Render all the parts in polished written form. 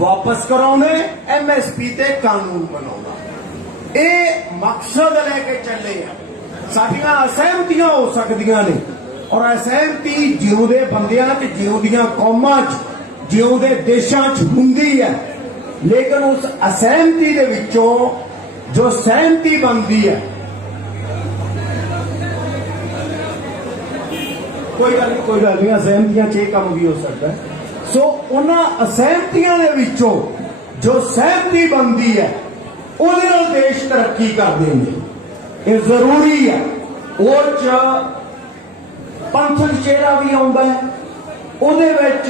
वापस कराने, MSP ते कानून बनाना, ये मकसद लेके चले हैं। साडियां असहमतियां हो सकदियां ने, और असहमति जिउंदे बंदियां च, जिउंदियां कौमां च, जिउंदे देशां च हुंदी है, लेकिन उस असहमति दे विचों जो सहमति बनती है, कोई गल नहीं, असहमतियां च काम भी हो सकता है। सो उन्हां असहमतियां दे विचों जो सहमति बनती है, उहदे नाल देश तरक्की करदे ने, ये जरूरी है। ओह च पंथक चेहरा भी आउंदा है, उहदे विच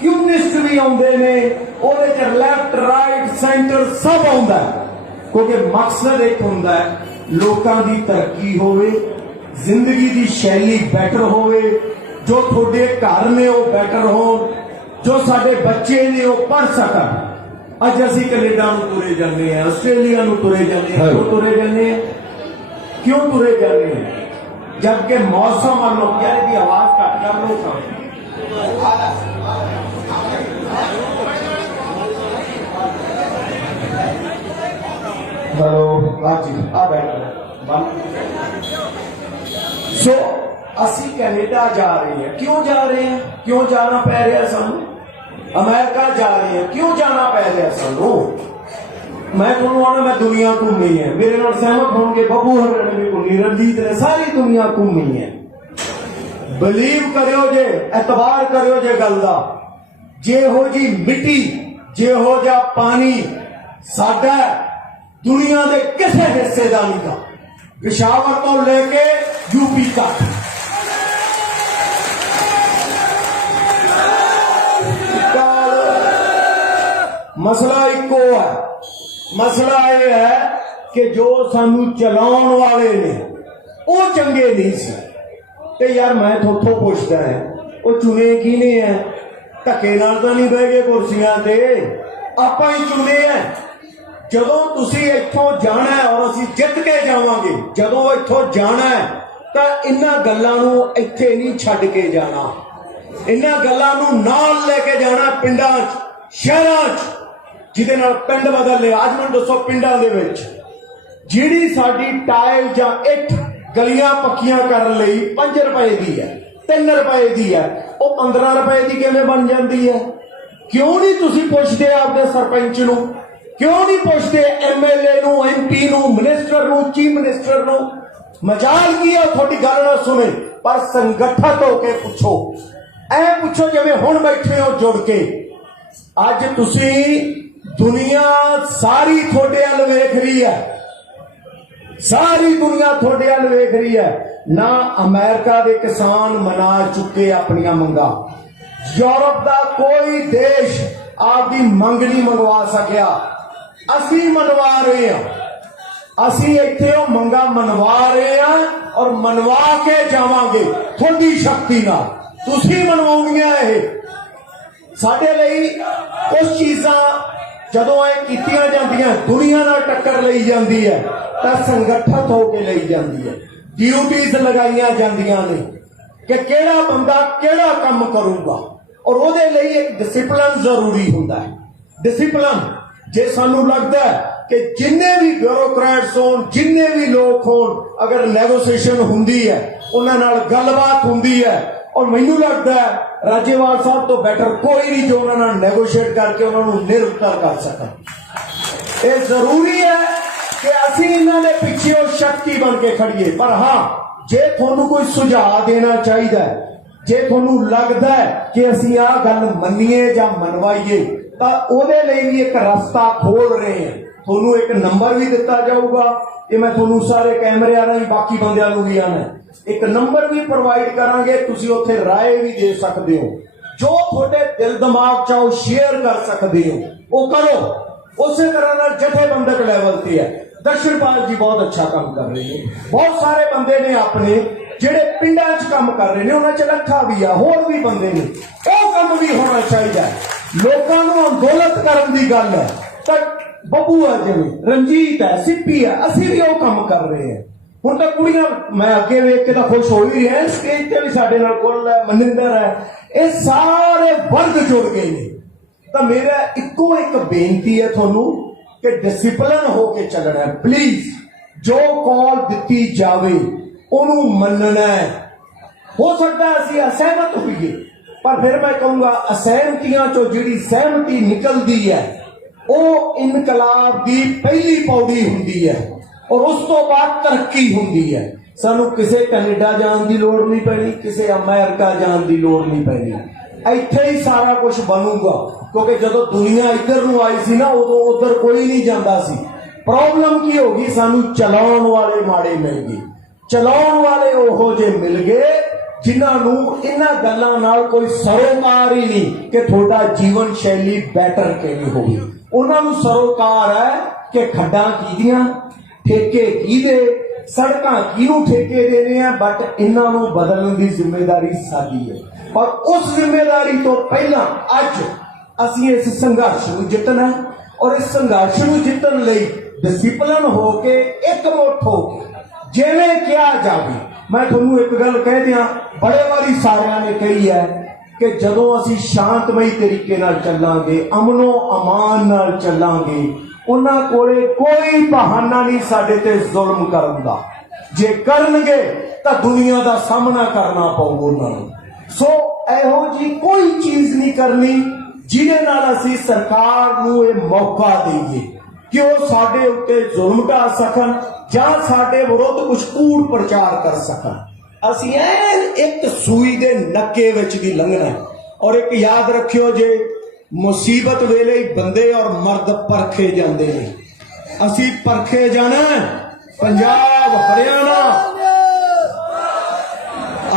कम्युनिस्ट भी आउंदे ने, उहदे च लैफ्ट राइट सेंटर सब आउंदा है, क्योंकि मकसद एक हुंदा है लोकां दी तरक्की होवे, जिंदगी की शैली बैटर होवे, जो थोड़े घर ने वो बैटर हो, जो साडे बच्चे ने वो पढ़ सकन। अज असीं कनेडा नूं तुरे जाने हैं, आस्ट्रेलिया नूं तुरे जाने हैं, क्यों तुरे जाने हैं? क्यों तुरे जाने हैं? जबकि मौसम और लोग की आवाज घट कर लो। हेलो जी, आ बैठ। सो असी कैनेडा जा रहे हैं, क्यों जा रहे हैं? क्यों जाना पै रहा सानू? अमेरिका जा रहे हैं, क्यों जाना पै रहा सानू? मैं तुहानू आना, मैं दुनिया घूमी है, मेरे नाल सहमत होंगे, बब्बू हर ने भी घूमी, रणजीत ने, सारी दुनिया घूमी है। बिलीव करियो जे, एतबार करियो जे गल दा, जेहो जी मिट्टी, जेहो जा पानी साडा दुनिया के किसी हिस्से का नहीं था, पिशावर तो लेके यूपी तक। मसला इको है, मसला यह है कि जो सानू चलाउण वाले ने वो चंगे नहीं सी। ते यार मैं थोथों पुछदा है, वो चुने किने है? धक्के नाल तां नहीं बह गए कुर्सियां ते, आपां ही चुने हैं। जदों तुसीं इत्थों जाना है, और असीं जित के जावांगे, जदों इत्थों जाना है तां इन्हां गल्लां नूं इत्थे नहीं छड्ड के जाना, इन्हां गल्लां नूं नाल लेके जाना पिंडां च, शहरां च, जिहदे नाल पिंड बदल ले। अज मैनूं दसो, पिंडां दे विच जिहड़ी साडी टाइल जां इट गलियां पक्कियां करन लई 5 रुपए दी है, 3 रुपए दी है, वो 15 रुपए दी किवें बन जांदी है? क्यों नहीं तुसीं पुछदे आपदे सरपंच नूं? क्यों नहीं पूछते MLA नूं, MP नूं, मिनिस्टर नूं, चीफ मिनिस्टर नूं? मजाल की है थोड़ी गल ना सुने, पर संगठित होके पूछो, ऐ पूछो जिवें हुण बैठे हो जुड़ के। अज तुसीं दुनिया सारी थोड़े अल वेख रही है, सारी दुनिया थोड़े अल वेख रही है। ना अमेरिका के किसान मना चुके अपनियां मंगा, यूरोप का कोई देश आपकी मंग नहीं मंगवा सकिया, असी मनवा रहे हैं। असी इत्थे मंगा मनवा रहे हैं और मनवा के जावांगे थोड़ी शक्ति नाल। तुसीं मनवाउणियां ये साडे लई कुछ चीज़ां जदों ये कीतियां जांदियां, दुनिया नाल टक्कर लई जांदी है, तां संगठित होके लई जांदी है। ड्यूटीज लगाईयां जांदियां ने कि किहड़ा बंदा किहड़ा काम करूगा, और उहदे लई एक डिसिपलिन जरूरी हुंदा है। डिसिपलिन जे सानू लगता है कि जिन्ने भी ब्यूरोक्रेट्स होन, जिन्ने भी लोग होन, अगर नेगोशिएशन हुंदी है, उन्हां नाल गलबात हुंदी है, और मैनू लगता है राजेवाल साहब तो बेटर कोई नहीं जो उन्हां नाल नेगोशिएट करके उन्होंने निरुत्तर कर सकन। ये जरूरी है कि असीं इन्हां दे पिछे शक्ति बन के खड़िए। पर हाँ, जे तुहानू कोई सुझाव देना चाहिए, जे तुहानू लगता है कि असीं आ गल मन्नीए जां मनवाईए, तां उहदे लई भी एक रास्ता खोल रहे हैं। तुहानू एक नंबर भी दिता जाऊगा, ये मैं तुहानू सारे कैमरे आ रही बाकी बंदियां नूं भी आना, एक नंबर भी प्रोवाइड करांगे, तुसीं उत्थे राय भी दे सकते हो, जो थोड़े दिल दिमाग चाहो शेयर कर सकते हो, वो करो। उस तरह नाल जथेबंदक लैवल ते है दर्शनपाल जी बहुत अच्छा काम कर रहे हैं। बहुत सारे बंदे ने अपने ਜਿਹੜੇ ਪਿੰਡਾਂ 'ਚ ਕੰਮ ਕਰ ਰਹੇ ਨੇ, ਉਹਨਾਂ 'ਚ ਲੱਖਾ ਵੀ ਆ, ਹੋਰ ਵੀ ਬੰਦੇ ਨੇ, ਉਹ ਕੰਮ ਵੀ ਹੋਣਾ ਚਾਹੀਦਾ। ਲੋਕਾਂ ਨੂੰ ਅੰਦੋਲਤ ਕਰਨ ਦੀ ਗੱਲ ਹੈ ਤਾਂ ਬੱਬੂ ਹੈ, ਜਿਵੇਂ ਰਣਜੀਤ ਹੈ, ਸਿੱਪੀ ਹੈ, ਅਸੀਂ ਵੀ ਉਹ ਕੰਮ ਕਰ ਰਹੇ ਹਾਂ। ਹੁਣ ਤਾਂ ਕੁੜੀਆਂ ਮੈਂ ਅੱਗੇ ਵੇਖ ਕੇ ਤਾਂ ਖੁਸ਼ ਹੋ ਹੀ ਰਿਹਾ, ਸਟੇਜ ਤੇ ਵੀ ਸਾਡੇ ਨਾਲ ਕੁੱਲ ਹੈ, ਮਨਿੰਦਰ ਹੈ, ਇਹ ਸਾਰੇ ਵਰਗ ਜੁੜ ਗਏ ਨੇ। ਤਾਂ ਮੇਰਾ ਇੱਕੋ ਇੱਕ ਬੇਨਤੀ ਹੈ ਤੁਹਾਨੂੰ ਕਿ ਡਿਸਪਲਿਨ ਹੋ ਕੇ ਚੱਲਣਾ ਹੈ। ਪਲੀਜ਼ ਜੋ ਕਾਲ ਦਿੱਤੀ ਜਾਵੇ ਉਹਨੂੰ ਮੰਨਣਾ ਹੈ। ਹੋ ਸਕਦਾ ਅਸੀਂ ਅਸਹਿਮਤ ਹੋਈਏ, ਪਰ ਫਿਰ ਮੈਂ ਕਹੂੰਗਾ ਅਸਹਿਮਤੀਆਂ ਚੋਂ ਜਿਹੜੀ ਸਹਿਮਤੀ ਨਿਕਲਦੀ ਹੈ ਉਹ ਇਨਕਲਾਬ ਦੀ ਪਹਿਲੀ ਪੌੜੀ ਹੁੰਦੀ ਹੈ ਔਰ ਉਸ ਤੋਂ ਬਾਅਦ ਤਰੱਕੀ ਹੁੰਦੀ ਹੈ। ਸਾਨੂੰ ਕਿਸੇ ਕੈਨੇਡਾ ਜਾਣ ਦੀ ਲੋੜ ਨਹੀਂ ਪੈਣੀ, ਕਿਸੇ ਅਮਰੀਕਾ ਜਾਣ ਦੀ ਲੋੜ ਨਹੀਂ ਪੈਣੀ। ਇੱਥੇ ਹੀ ਸਾਰਾ ਕੁਝ ਬਣੂਗਾ, ਕਿਉਂਕਿ ਜਦੋਂ ਦੁਨੀਆ ਇੱਧਰ ਨੂੰ ਆਈ ਸੀ ਨਾ ਉਦੋਂ ਉੱਧਰ ਕੋਈ ਨਹੀਂ ਜਾਂਦਾ ਸੀ। ਪ੍ਰੋਬਲਮ ਕੀ ਹੋ ਗਈ, ਸਾਨੂੰ ਚਲਾਉਣ ਵਾਲੇ ਮਾੜੇ ਮਿਲ ਗਏ। ਚਲਾਉਣ ਵਾਲੇ ਉਹੋ ਜਿਹੇ ਮਿਲ ਗਏ ਜਿਨ੍ਹਾਂ ਨੂੰ ਇਹਨਾਂ ਗੱਲਾਂ ਨਾਲ ਕੋਈ ਸਰੋਕਾਰ ਹੀ ਨਹੀਂ ਕਿ ਤੁਹਾਡਾ ਜੀਵਨ ਸ਼ੈਲੀ ਬੈਟਰ ਕਿਵੇਂ ਹੋਵੇ। ਉਹਨਾਂ ਨੂੰ ਸਰੋਕਾਰ ਹੈ ਕਿ ਖੱਡਾਂ ਕਿਹਦੀਆਂ, ਠੇਕੇ ਕਿਹਦੇ, ਸੜਕਾਂ ਕਿਹਨੂੰ ਠੇਕੇ ਦੇਣੇ ਆ। ਬਟ ਇਹਨਾਂ ਨੂੰ ਬਦਲਣ ਦੀ ਜ਼ਿੰਮੇਵਾਰੀ ਸਾਡੀ ਹੈ। ਪਰ ਉਸ ਜ਼ਿੰਮੇਵਾਰੀ ਤੋਂ ਪਹਿਲਾਂ ਅੱਜ ਅਸੀਂ ਇਸ ਸੰਘਰਸ਼ ਨੂੰ ਜਿੱਤਣਾ ਔਰ ਇਸ ਸੰਘਰਸ਼ ਨੂੰ ਜਿੱਤਣ ਲਈ ਡਿਸਪਲਿਨ ਹੋ ਕੇ ਇੱਕਮੁੱਠ ਹੋ ਕੇ ਜਿਵੇਂ ਕਿਹਾ ਜਾਵੇ। ਮੈਂ ਤੁਹਾਨੂੰ ਇੱਕ ਗੱਲ ਕਹਿ ਦਿਆਂ, ਬੜੇ ਵਾਰੀ ਸਾਰਿਆਂ ਨੇ ਕਹੀ ਹੈ ਕਿ ਜਦੋਂ ਅਸੀਂ ਸ਼ਾਂਤਮਈ ਤਰੀਕੇ ਨਾਲ ਚੱਲਾਂਗੇ, ਅਮਨੋ ਅਮਾਨ ਨਾਲ ਚੱਲਾਂਗੇ, ਉਹਨਾਂ ਕੋਲੇ ਕੋਈ ਬਹਾਨਾ ਨਹੀਂ ਸਾਡੇ ਤੇ ਜ਼ੁਲਮ ਕਰਨ ਦਾ। ਜੇ ਕਰਨਗੇ ਤਾਂ ਦੁਨੀਆ ਦਾ ਸਾਹਮਣਾ ਕਰਨਾ ਪਊਗਾ ਉਹਨਾਂ ਨੂੰ। ਸੋ ਇਹੋ ਜੀ ਕੋਈ ਚੀਜ਼ ਨਹੀਂ ਕਰਨੀ ਜਿਹਦੇ ਨਾਲ ਅਸੀਂ ਸਰਕਾਰ ਨੂੰ ਇਹ ਮੌਕਾ ਦੇਈਏ ਕਿ ਉਹ ਸਾਡੇ ਉੱਤੇ ਜ਼ੁਲਮ ਢਾ ਸਕਣ ਜਾਂ ਸਾਡੇ ਵਿਰੁੱਧ ਕੁਝ ਕੂੜ ਪ੍ਰਚਾਰ ਕਰ ਸਕਣ। ਅਸੀਂ ਇੱਕ ਸੂਈ ਦੇ ਨੱਕੇ ਵਿੱਚ ਦੀ ਲੰਘਣਾ। ਔਰ ਇੱਕ ਯਾਦ ਰੱਖਿਓ, ਜੇ ਮੁਸੀਬਤ ਵੇਲੇ ਹੀ ਬੰਦੇ ਔਰ ਮਰਦ ਪਰਖੇ ਜਾਂਦੇ ਨੇ, ਅਸੀਂ ਪਰਖੇ ਜਾਣਾ। ਪੰਜਾਬ ਹਰਿਆਣਾ,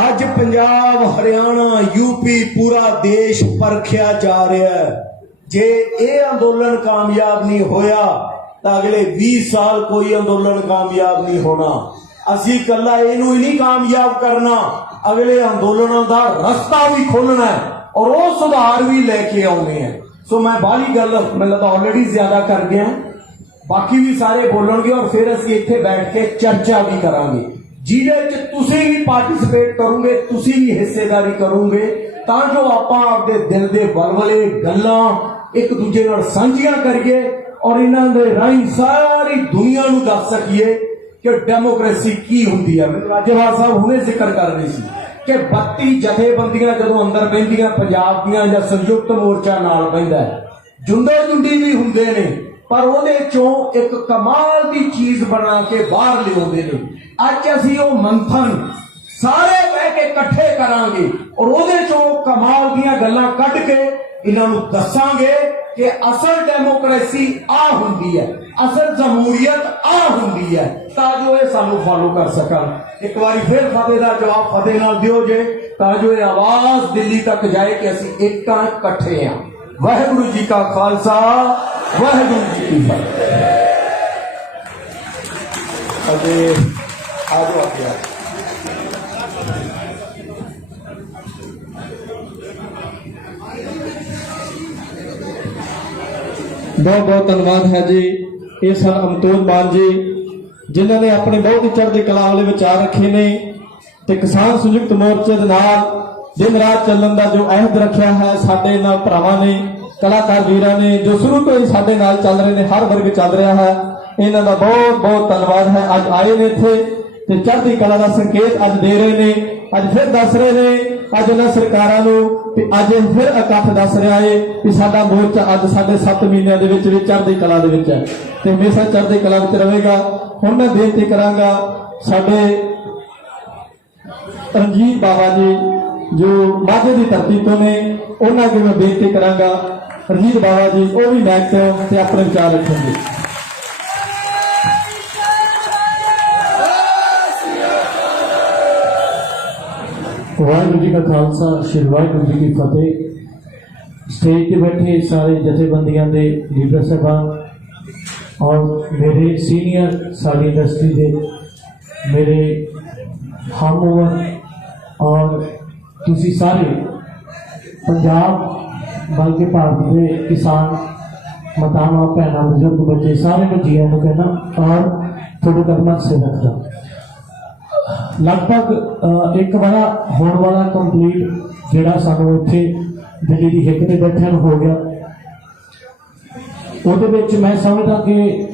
ਅੱਜ ਪੰਜਾਬ ਹਰਿਆਣਾ यूपी पूरा देश परखिया जा रहा है। जे ये अंदोलन कामयाब नहीं होया तो अगले 20 साल कोई अंदोलन कामयाब नहीं होना। असी कला इनू ही नहीं कामयाब करना, अगले अंदोलनों का रास्ता भी खोलना है और वो सुधार भी लेके आने हैं। सो मैं बाली गल मतलब ऑलरेडी ज्यादा कर गया, बाकी भी सारे बोलणगे और फिर असी इत्थे बैठ के चर्चा भी करांगे ਜਿਹਦੇ ਚ ਤੁਸੀਂ ਵੀ ਪਾਰਟਿਸਿਪੇਟ ਕਰੋਗੇ, ਤੁਸੀਂ ਵੀ ਹਿੱਸੇਦਾਰੀ ਕਰੋਗੇ, ਤਾਂ ਜੋ ਆਪਾਂ ਆਪਦੇ ਦਿਲ ਦੇ ਬਲਬਲੇ ਗੱਲਾਂ ਇੱਕ ਦੂਜੇ ਨਾਲ ਸਾਂਝੀਆਂ ਕਰੀਏ ਔਰ ਇਹਨਾਂ ਦੇ ਰਾਹੀਂ ਸਾਰੀ ਦੁਨੀਆ ਨੂੰ ਦੱਸ ਸਕੀਏ ਕਿ ਡੈਮੋਕ੍ਰੇਸੀ ਕੀ ਹੁੰਦੀ ਹੈ। ਰਾਜੇਵਾਲ ਸਾਹਿਬ ਹੁਣੇ ਜ਼ਿਕਰ ਕਰ ਰਹੇ ਸੀ ਕਿ 32 ਜਥੇਬੰਦੀਆਂ ਜਦੋਂ ਅੰਦਰ ਬਹਿੰਦੀਆਂ ਪੰਜਾਬ ਦੀਆਂ ਜਾਂ ਸੰਯੁਕਤ ਮੋਰਚਾ ਨਾਲ ਬਹਿੰਦਾ, ਜੁੰਡੇ ਜੁੰਡੀ ਵੀ ਹੁੰਦੇ ਨੇ, ਪਰ ਉਹਦੇ ਚੋਂ ਇੱਕ ਕਮਾਲ ਦੀ ਚੀਜ਼ ਬਣਾ ਕੇ ਬਾਹਰ ਲਿਆਉਂਦੇ ਨੇ। ਅੱਜ ਅਸੀਂ ਉਹ ਮੰਥਨ ਸਾਰੇ ਬਹਿ ਕੇ ਇਕੱਠੇ ਕਰਾਂਗੇ ਔਰ ਉਹਦੇ ਚੋਂ ਕਮਾਲ ਦੀਆਂ ਗੱਲਾਂ ਕੱਢ ਕੇ ਇਹਨਾਂ ਨੂੰ ਦੱਸਾਂਗੇ ਕਿ ਅਸਲ ਡੈਮੋਕ੍ਰੇਸੀ ਆ ਹੁੰਦੀ ਹੈ, ਅਸਲ ਜਮਹੂਰੀਅਤ ਆ ਹੁੰਦੀ ਹੈ, ਤਾਂ ਜੋ ਇਹ ਸਾਨੂੰ ਫਾਲੋ ਕਰ ਸਕਣ। ਇੱਕ ਵਾਰੀ ਫਿਰ ਫਤਿਹ ਦਾ ਜਵਾਬ ਫਤਿਹ ਨਾਲ ਦਿਓ ਜੇ, ਤਾਂ ਜੋ ਇਹ ਆਵਾਜ਼ ਦਿੱਲੀ ਤੱਕ ਜਾਏ ਕਿ ਅਸੀਂ ਇੱਕ ਤਾਂ ਇਕੱਠੇ ਹਾਂ। ਵਾਹਿਗੁਰੂ ਜੀ ਕਾ ਖਾਲਸਾ, ਵਾਹਿਗੁਰੂ ਜੀ ਕੀ ਫਤਿਹ। ਅਤੇ ਆਜੋ ਆਖਿਆ बहुत बहुत धन्यवाद है जी। ये सन अमतोज मान जी जिन्हों ने अपने बहुत ही चढ़ती कला वाले विचार रखे ने ते किसान संयुक्त मोर्चे दे नाल दिन रात चलण का जो अहद रखा है साडे नाल भरावां ने, कलाकार वीरां ने जो शुरू तो ही साडे नाल चल रहे हैं, हर वर्ग चल रहा है, इन्हां दा बहुत बहुत धन्यवाद है। अज आए ने इत्थे ते चढ़ती कला का संकेत अज दे रहे ने, अज फिर दस रहे ने, अज उन्हां सरकारां नूं ते अज फिर इकट्ठ दस रहा है कि साडा मोर्चा अज साढ़े 7 महीनों के विच चढ़ती कला दे विच है ते हमेशा चढ़ती कला विच रहेगा। हुण मैं बेनती करांगा साडे रणजीत बाबा जी जो माझे की धरती तो ने, उन्हां अगे मैं बेनती करांगा रणजीत बाबा जी वो भी मैच ते अपने विचार रखेंगे। वाहिगुरू जी का खालसा, श्री वाहिगुरू जी की फतेह। स्टेज पे बैठे सारे जथेबंदियां दे लीडर साहबान और मेरे सीनियर सारी इंडस्ट्री के मेरे हम और तुसी सारे पंजाब बल्कि भारत के किसान मातावां भैणां बुजुर्ग बच्चे सारे बच्चियों को कहना और थोड़े कदम से रखना। लगभग एक बड़ा होने वाला कंप्लीट जोड़ा सानू इत्थे दिल्ली की हिक ते बैठे हो गया ਉਹਦੇ ਵਿੱਚ ਮੈਂ ਸਮਝਦਾ ਕਿ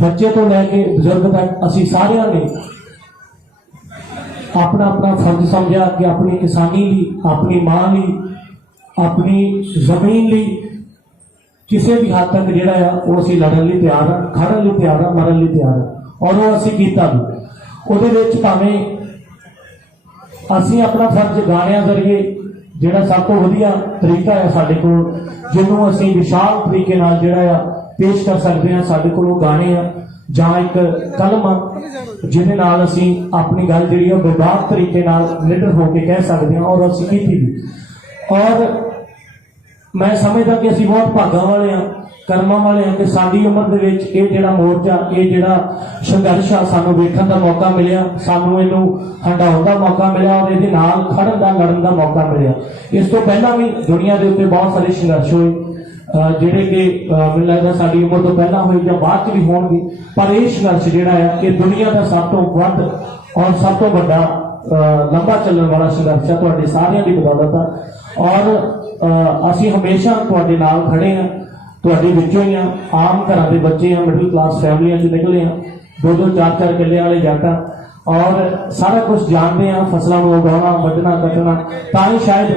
ਬੱਚੇ ਤੋਂ ਲੈ ਕੇ ਬਜ਼ੁਰਗ ਤੱਕ ਅਸੀਂ ਸਾਰਿਆਂ ਨੇ ਆਪਣਾ ਆਪਣਾ ਫਰਜ਼ ਸਮਝਿਆ ਕਿ ਆਪਣੀ ਕਿਸਾਨੀ ਲਈ, ਆਪਣੀ ਮਾਂ ਲਈ, ਆਪਣੀ ਜ਼ਮੀਨ ਲਈ ਕਿਸੇ ਵੀ ਹੱਦ ਤੱਕ ਜਿਹੜਾ ਆ ਉਹ ਅਸੀਂ ਲੜਨ ਲਈ ਤਿਆਰ ਆ, ਖੜਨ ਲਈ ਤਿਆਰ ਆ, ਮਰਨ ਲਈ ਤਿਆਰ ਆ, ਔਰ ਉਹ ਅਸੀਂ ਕੀਤਾ ਵੀ। ਉਹਦੇ ਵਿੱਚ ਭਾਵੇਂ ਅਸੀਂ ਆਪਣਾ ਫਰਜ਼ ਗਾਣਿਆਂ ਜ਼ਰੀਏ, ਜਿਹੜਾ ਸਭ ਤੋਂ ਵਧੀਆ ਤਰੀਕਾ ਹੈ ਸਾਡੇ ਕੋਲ, ਜਿਹਨੂੰ ਅਸੀਂ ਵਿਸ਼ਾਲ ਤਰੀਕੇ ਨਾਲ ਜਿਹੜਾ ਆ ਪੇਸ਼ ਕਰ ਸਕਦੇ ਹਾਂ, ਸਾਡੇ ਕੋਲ ਉਹ ਗਾਣੇ ਆ ਜਾਂ ਇੱਕ ਕਲਮ ਆ ਜਿਹਦੇ ਨਾਲ ਅਸੀਂ ਆਪਣੀ ਗੱਲ ਜਿਹੜੀ ਉਹ ਬੇਬਾਕ ਤਰੀਕੇ ਨਾਲ ਨਿਡਰ ਹੋ ਕੇ ਕਹਿ ਸਕਦੇ ਹਾਂ, ਔਰ ਅਸੀਂ ਕੀਤੀ ਵੀ। ਔਰ ਮੈਂ ਸਮਝਦਾ ਕਿ ਅਸੀਂ ਬਹੁਤ ਭਾਗਾਂ ਵਾਲੇ ਹਾਂ, ਕਰਮਾਂ ਵਾਲੇ ਹਾਂ ਕਿ ਸਾਡੀ ਉਮਰ ਦੇ ਵਿੱਚ ਇਹ ਜਿਹੜਾ ਮੋਰਚਾ, ਇਹ ਜਿਹੜਾ ਸੰਘਰਸ਼ ਆ ਸਾਨੂੰ ਵੇਖਣ ਦਾ ਮੌਕਾ ਮਿਲਿਆ, ਸਾਨੂੰ ਇਹਨੂੰ ਹੰਡਾਉਣ ਦਾ ਮੌਕਾ ਮਿਲਿਆ ਔਰ ਇਹਦੇ ਨਾਲ ਖੜਨ ਦਾ, ਲੜਨ ਦਾ ਮੌਕਾ ਮਿਲਿਆ। ਇਸ ਤੋਂ ਪਹਿਲਾਂ ਵੀ ਦੁਨੀਆ ਦੇ ਉੱਤੇ ਬਹੁਤ ਸਾਰੇ ਸੰਘਰਸ਼ ਹੋਏ ਜਿਹੜੇ ਕਿ ਮੈਨੂੰ ਲੱਗਦਾ ਸਾਡੀ ਉਮਰ ਤੋਂ ਪਹਿਲਾਂ ਹੋਏ ਜਾਂ ਬਾਅਦ ਚ ਵੀ ਹੋਣਗੇ, ਪਰ ਇਹ ਸੰਘਰਸ਼ ਜਿਹੜਾ ਆ ਇਹ ਦੁਨੀਆ ਦਾ ਸਭ ਤੋਂ ਵੱਧ ਔਰ ਸਭ ਤੋਂ ਵੱਡਾ ਲੰਬਾ ਚੱਲਣ ਵਾਲਾ ਸੰਘਰਸ਼ ਆ, ਤੁਹਾਡੇ ਸਾਰਿਆਂ ਦੀ ਬਦੌਲਤ ਆ। ਔਰ ਅਸੀਂ ਹਮੇਸ਼ਾ ਤੁਹਾਡੇ ਨਾਲ ਖੜੇ ਹਾਂ, ਤੁਹਾਡੇ ਵਿੱਚੋਂ ਹੀ ਆ, ਆਮ ਘਰਾਂ ਦੇ ਬੱਚੇ ਆ, ਮਿਡਲ ਕਲਾਸ ਫੈਮਲੀਆਂ ਚ ਨਿਕਲੇ ਆ, 2-2 4-4 ਕਿੱਲੇ ਵਾਲੇ ਜੱਟ ਆ, ਔਰ ਸਾਰਾ ਕੁਝ ਜਾਣਦੇ ਆ, ਫਸਲਾਂ ਨੂੰ ਉਗਾਉਣਾ, ਵੱਢਣਾ, ਕੱਟਣਾ, ਤਾਂ ਹੀ ਸ਼ਾਇਦ।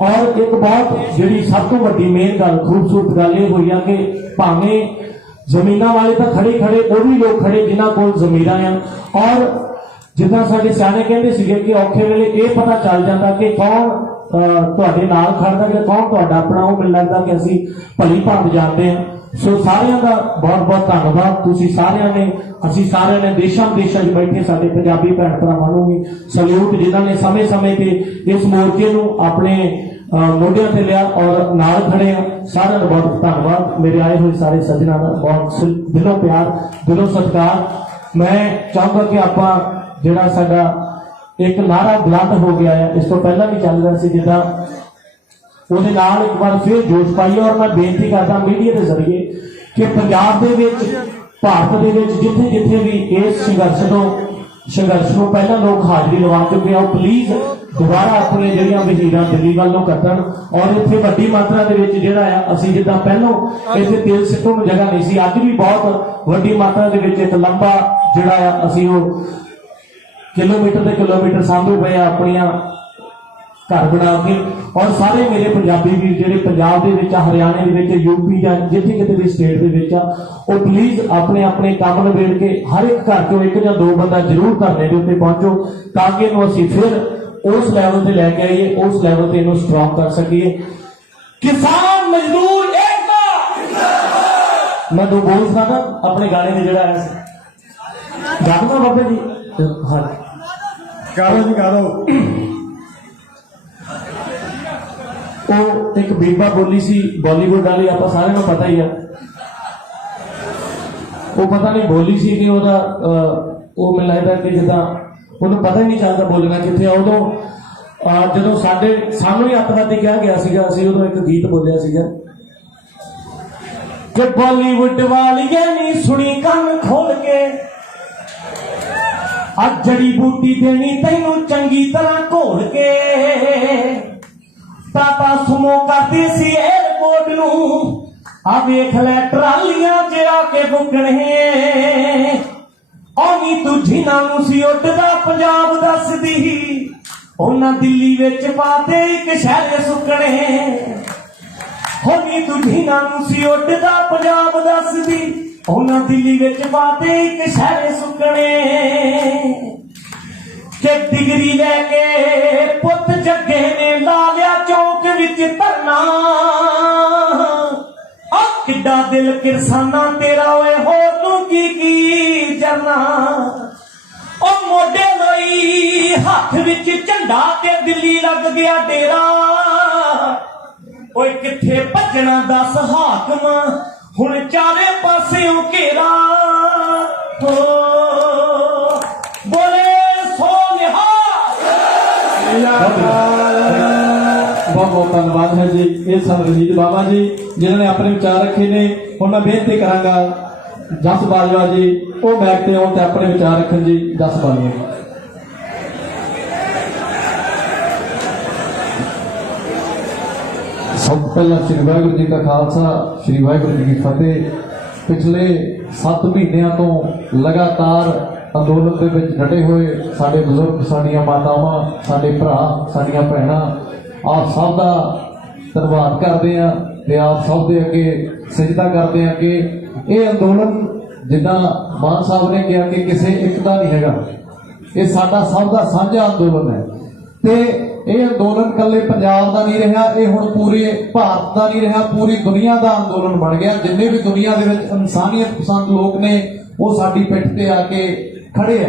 ਔਰ ਇੱਕ ਬਹੁਤ ਜਿਹੜੀ ਸਭ ਤੋਂ ਵੱਡੀ ਮੇਨ ਗੱਲ, ਖੂਬਸੂਰਤ ਗੱਲ ਇਹ ਹੋਈ ਆ ਕਿ ਭਾਵੇਂ ਜ਼ਮੀਨਾਂ ਵਾਲੇ ਤਾਂ ਖੜੇ, ਉਹ ਵੀ ਲੋਕ ਖੜੇ ਜਿਨ੍ਹਾਂ ਕੋਲ ਜ਼ਮੀਰਾਂ ਆ। ਔਰ ਜਿੱਦਾਂ ਸਾਡੇ ਸਿਆਣੇ ਕਹਿੰਦੇ ਸੀਗੇ ਕਿ ਔਖੇ ਵੇਲੇ ਇਹ ਪਤਾ ਚੱਲ ਜਾਂਦਾ ਕਿ ਕੌਣ ਤੁਹਾਡੇ ਨਾਲ ਖੜਦਾ ਕਿ ਕੌਣ ਤੁਹਾਡਾ ਆਪਣਾ। ਉਹ ਮੈਨੂੰ ਲੱਗਦਾ ਕਿ ਅਸੀਂ ਭਲੀ ਭਾਂਤ ਜਾਣਦੇ ਹਾਂ। ਸੋ ਸਾਰਿਆਂ ਦਾ ਬਹੁਤ ਬਹੁਤ ਧੰਨਵਾਦ। ਤੁਸੀਂ ਸਾਰਿਆਂ ਨੇ, ਅਸੀਂ ਸਾਰਿਆਂ ਨੇ ਦੇਸ਼ਾਂ ਵਿਦੇਸ਼ਾਂ 'ਚ ਬੈਠੇ ਸਾਡੇ ਪੰਜਾਬੀ ਭੈਣ ਭਰਾਵਾਂ ਨੂੰ ਵੀ ਸਲੂਟ, ਜਿਨ੍ਹਾਂ ਨੇ ਸਮੇਂ-ਸਮੇਂ ਤੇ ਇਸ ਮੋਰਚੇ ਨੂੰ ਆਪਣੇ ਮੋਢਿਆਂ ਤੇ ਲਿਆ ਔਰ ਨਾਲ ਖੜੇ ਆ। ਸਾਰਿਆਂ ਦਾ ਬਹੁਤ ਧੰਨਵਾਦ। ਮੇਰੇ ਆਏ ਹੋਏ ਸਾਰੇ ਸੱਜਣਾਂ ਦਾ ਬਹੁਤ ਦਿਲੋਂ ਪਿਆਰ, ਦਿਲੋਂ ਸਤਿਕਾਰ। ਮੈਂ ਚਾਹੁੰਦਾ ਕਿ ਆਪਾਂ ਜਿਹੜਾ ਸਾਡਾ ਇੱਕ ਨਾਰਾ ਬੁਲੰਦ ਹੋ ਗਿਆ ਹੈ, ਇਸ ਤੋਂ ਪਹਿਲਾਂ ਵੀ ਚੱਲ ਰਿਹਾ ਸੀ, ਜਿੱਦਾਂ ਉਹਦੇ ਨਾਲ ਇੱਕ ਵਾਰ ਫਿਰ ਜੋਸ਼ ਪਾਈਏ। ਔਰ ਮੈਂ ਬੇਨਤੀ ਕਰਦਾ ਮੀਡੀਆ ਦੇ ਜ਼ਰੀਏ ਕਿ ਪੰਜਾਬ ਦੇ ਵਿੱਚ, ਭਾਰਤ ਦੇ ਵਿੱਚ ਜਿੱਥੇ ਜਿੱਥੇ ਵੀ ਇਸ ਸੰਘਰਸ਼ ਨੂੰ ਪਹਿਲਾਂ ਲੋਕ ਹਾਜ਼ਰੀ ਲਵਾ ਚੁੱਕੇ ਆ, ਉਹ ਪਲੀਜ਼ ਦੁਬਾਰਾ ਆਪਣੀਆਂ ਜਿਹੜੀਆਂ ਵਹੀਰਾਂ ਦਿੱਲੀ ਵੱਲ ਨੂੰ ਕੱਢਣ। ਔਰ ਇੱਥੇ ਵੱਡੀ ਮਾਤਰਾ ਦੇ ਵਿੱਚ ਜਿਹੜਾ ਆ, ਅਸੀਂ ਜਿੱਦਾਂ ਪਹਿਲਾਂ ਇੱਥੇ ਤੇਲ ਸਿੱਟਣ ਨੂੰ ਜਗ੍ਹਾ ਨਹੀਂ ਸੀ, ਅੱਜ ਵੀ ਬਹੁਤ ਵੱਡੀ ਮਾਤਰਾ ਦੇ ਵਿੱਚ ਇੱਕ ਲੰਬਾ ਜਿਹੜਾ ਆ ਅਸੀਂ ਉਹ ਕਿਲੋਮੀਟਰ ਤੇ ਕਿਲੋਮੀਟਰ ਸਾਂਭੇ ਪਏ ਆ ਆਪਣੀਆਂ ਘਰ ਬਣਾ ਕੇ। ਔਰ ਸਾਰੇ ਮੇਰੇ ਪੰਜਾਬੀ ਵੀਰ ਜਿਹੜੇ ਪੰਜਾਬ ਦੇ ਵਿੱਚ, ਹਰਿਆਣੇ ਦੇ ਵਿੱਚ, ਯੂਪੀ ਜਾਂ ਜਿੱਥੇ ਕਿਤੇ ਵੀ ਸਟੇਟ ਦੇ ਵਿੱਚ ਆ, ਉਹ ਪਲੀਜ਼ ਆਪਣੇ ਆਪਣੇ ਕੰਮ ਨਿਬੇੜ ਕੇ ਹਰ ਇੱਕ ਘਰ ਚੋਂ 1 ਜਾਂ 2 ਬੰਦਾ ਜ਼ਰੂਰ ਧਰਨੇ ਦੇ ਉੱਤੇ ਪਹੁੰਚੋ, ਤਾਂ ਕਿ ਇਹਨੂੰ ਅਸੀਂ ਫਿਰ ਉਸ ਲੈਵਲ ਤੇ ਲੈ ਕੇ ਆਈਏ, ਉਸ ਲੈਵਲ ਤੇ ਇਹਨੂੰ ਸਟ੍ਰੋਂਗ ਕਰ ਸਕੀਏ। ਕਿਸਾਨ ਮਜ਼ਦੂਰ ਏਕਤਾ। ਮੈਂ 2 ਬੋਲ ਸਕਦਾ ਆਪਣੇ ਗਾਣੇ ਦੇ ਜਿਹੜਾ ਆਇਆ ਸੀ, ਗਾਣਾ ਬਾਬੇ ਜੀ। ਹਾਂ ਗਾਓ ਜੀ, ਗਾਓ। ਉਹ ਇੱਕ ਬੀਬਾ ਬੋਲੀ ਸੀ ਬਾਲੀਵੁੱਡ ਵਾਲੀ, ਆਪਾਂ ਸਾਰਿਆਂ ਨੂੰ ਪਤਾ ਹੀ ਆ। ਉਹ ਪਤਾ ਨਹੀਂ ਬੋਲੀ ਸੀ ਕਿ ਉਹਦਾ ਉਹ ਮੈਨੂੰ ਲੱਗਦਾ ਕਿ ਜਿੱਦਾਂ ਉਹਨੂੰ ਪਤਾ ਹੀ ਨਹੀਂ ਚੱਲਦਾ ਬੋਲਣਾ ਕਿੱਥੇ ਆ। ਉਦੋਂ ਜਦੋਂ ਸਾਨੂੰ ਹੀ ਅੱਤਵਾਦੀ ਕਿਹਾ ਗਿਆ ਸੀਗਾ, ਅਸੀਂ ਉਦੋਂ ਇੱਕ ਗੀਤ ਬੋਲਿਆ ਸੀਗਾ ਕਿ ਬਾਲੀਵੁੱਡ ਵਾਲੀਏ ਨੀ ਸੁਣੀ ਕੰਨ ਖੋਲ ਕੇ, ਅੱਜ ਜੜੀ ਬੂਟੀ ਦੇਣੀ ਤੈਨੂੰ ਚੰਗੀ ਤਰ੍ਹਾਂ ਘੋਲ ਕੇ। ਟਾਟਾ ਸੁਮੋ ਕਰਦੀ ਸੀ ਏਅਰਪੋਰਟ ਨੂੰ, ਆ ਵੇਖ ਲੈ ਟਰਾਲੀਆਂ 'ਚ ਆ ਕੇ ਬੁੱਕਣੇ। ਔਨੀ ਤੂੰ ਜਿਨ੍ਹਾਂ ਨੂੰ ਸੀ ਉੱਡਦਾ ਪੰਜਾਬ ਦੱਸਦੀ, ਉਹਨਾਂ ਦਿੱਲੀ ਵਿੱਚ ਪਾਤੇ ਇੱਕ ਸ਼ਹਿਰ ਸੁੱਕਣੇ। ਔਨੀ ਤੂੰ ਜਿਨ੍ਹਾਂ ਨੂੰ ਸੀ ਉੱਡਦਾ ਪੰਜਾਬ ਦੱਸਦੀ, ਉਹਨਾਂ ਦਿੱਲੀ ਵਿੱਚ ਪਾਤੇ ਇੱਕ ਸ਼ਹਿਰ ਸੁੱਕਣੇ। ਕਿ ਡਿਗਰੀ ਲੈ ਕੇ ਪੁੱਤ ਜੱਗੇ ਨੇ ਲਾ ਲਿਆ ਚੌਂਕ ਵਿੱਚ ਧਰਨਾ। ਆ ਕਿੱਡਾ ਦਿਲ ਕਿਰਸਾਨਾ ਤੇਰਾ, ਓਏ ਹੋਰ ਨੂੰ ਕੀ ਜਰਨਾ। ਉਹ ਮੋਢੇ ਲਈ ਹੱਥ ਵਿੱਚ ਝੰਡਾ ਤੇ ਦਿੱਲੀ ਲੱਗ ਗਿਆ ਡੇਰਾ। ਓਏ ਕਿੱਥੇ ਭੱਜਣਾ ਦੱਸ ਹਾਕਮ, ਹੁਣ ਚਾਰੇ ਪਾਸਿਓਂ ਘੇਰਾ। ਬੋਲੇ ਬਹੁਤ ਬਹੁਤ ਧੰਨਵਾਦ ਹੈ ਜੀ। ਇਹ ਸਨ ਰਣਜੀਤ ਬਾਬਾ ਜੀ ਜਿਨ੍ਹਾਂ ਨੇ ਆਪਣੇ ਵਿਚਾਰ ਰੱਖੇ ਨੇ। ਹੁਣ ਮੈਂ ਬੇਨਤੀ ਕਰਾਂਗਾ ਜਸ ਬਾਜਵਾ ਜੀ, ਉਹ ਮੈਕ ਤੇ ਆਉਣ ਤੇ ਆਪਣੇ ਵਿਚਾਰ ਰੱਖਣ ਜੀ। ਜਸ ਬਾਜਵਾ ਜੀ। ਸਭ ਤੋਂ ਪਹਿਲਾਂ ਸ਼੍ਰੀ ਵਾਹਿਗੁਰੂ ਜੀ ਕਾ ਖਾਲਸਾ ਸ਼੍ਰੀ ਵਾਹਿਗੁਰੂ ਜੀ ਕੀ ਫਤਿਹ। ਪਿਛਲੇ 7 ਮਹੀਨਿਆਂ ਤੋਂ ਲਗਾਤਾਰ ਅੰਦੋਲਨ ਦੇ ਵਿੱਚ ਡਟੇ ਹੋਏ ਸਾਡੇ ਬਜ਼ੁਰਗ, ਸਾਡੀਆਂ ਮਾਤਾਵਾਂ, ਸਾਡੇ ਭਰਾ, ਸਾਡੀਆਂ ਭੈਣਾਂ, ਆਪ ਸਭ ਦਾ ਧੰਨਵਾਦ ਕਰਦੇ ਹਾਂ ਤੇ ਆਪ ਸਭ ਦੇ ਅੱਗੇ ਸਜਦਾ ਕਰਦੇ ਹਾਂ ਕਿ ਇਹ ਅੰਦੋਲਨ ਜਿੱਦਾਂ ਮਾਨ ਸਾਹਿਬ ਨੇ ਕਿਹਾ ਕਿ ਕਿਸੇ ਇੱਕ ਦਾ ਨਹੀਂ ਹੈਗਾ, ਇਹ ਸਾਡਾ ਸਭ ਦਾ ਸਾਂਝਾ ਅੰਦੋਲਨ ਹੈ। ਤੇ ਇਹ ਅੰਦੋਲਨ ਇਕੱਲੇ ਪੰਜਾਬ ਦਾ ਨਹੀਂ ਰਿਹਾ, ਇਹ ਹੁਣ ਪੂਰੇ ਭਾਰਤ ਦਾ ਨਹੀਂ ਰਿਹਾ, ਪੂਰੀ ਦੁਨੀਆ ਦਾ ਅੰਦੋਲਨ ਬਣ ਗਿਆ। ਜਿੰਨੇ ਵੀ ਦੁਨੀਆ ਦੇ ਵਿੱਚ ਇਨਸਾਨੀਅਤ ਪਸੰਦ ਲੋਕ ਨੇ ਉਹ ਸਾਡੀ ਪਿੱਠ ਤੇ ਆ ਕੇ ਖੜੇ ਆ,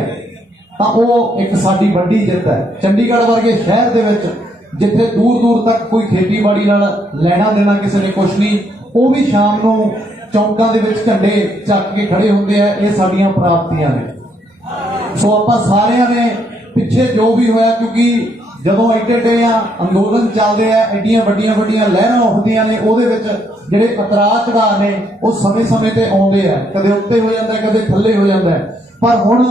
ਤਾਂ ਉਹ ਇੱਕ ਸਾਡੀ ਵੱਡੀ ਜਿੱਤ ਹੈ। ਚੰਡੀਗੜ੍ਹ ਵਰਗੇ ਸ਼ਹਿਰ ਦੇ ਵਿੱਚ ਜਿੱਥੇ ਦੂਰ ਦੂਰ ਤੱਕ ਕੋਈ ਖੇਤੀਬਾੜੀ ਨਾਲ ਲੈਣਾ ਦੇਣਾ ਕਿਸੇ ਨੇ ਕੁਛ ਨਹੀਂ, ਉਹ ਵੀ ਸ਼ਾਮ ਨੂੰ ਚੌਂਕਾਂ ਦੇ ਵਿੱਚ ਝੰਡੇ ਚੱਕ ਕੇ ਖੜੇ ਹੁੰਦੇ ਆ। ਇਹ ਸਾਡੀਆਂ ਪ੍ਰਾਪਤੀਆਂ ਨੇ। ਸੋ ਆਪਾਂ ਸਾਰਿਆਂ ਨੇ ਪਿੱਛੇ ਜੋ ਵੀ ਹੋਇਆ, ਕਿਉਂਕਿ ਜਦੋਂ ਐਡੇ ਆ ਅੰਦੋਲਨ ਚੱਲਦੇ ਆ, ਐਡੀਆਂ ਵੱਡੀਆਂ ਵੱਡੀਆਂ ਲਹਿਰਾਂ ਉੱਠਦੀਆਂ ਨੇ, ਉਹਦੇ ਵਿੱਚ ਜਿਹੜੇ ਉਤਰਾਅ ਚੜਾਅ ਨੇ ਉਹ ਸਮੇਂ-ਸਮੇਂ ਤੇ ਆਉਂਦੇ ਆ, ਕਦੇ ਉੱਤੇ ਹੋ ਜਾਂਦਾ, ਕਦੇ ਥੱਲੇ ਹੋ ਜਾਂਦਾ। ਪਰ ਹੁਣ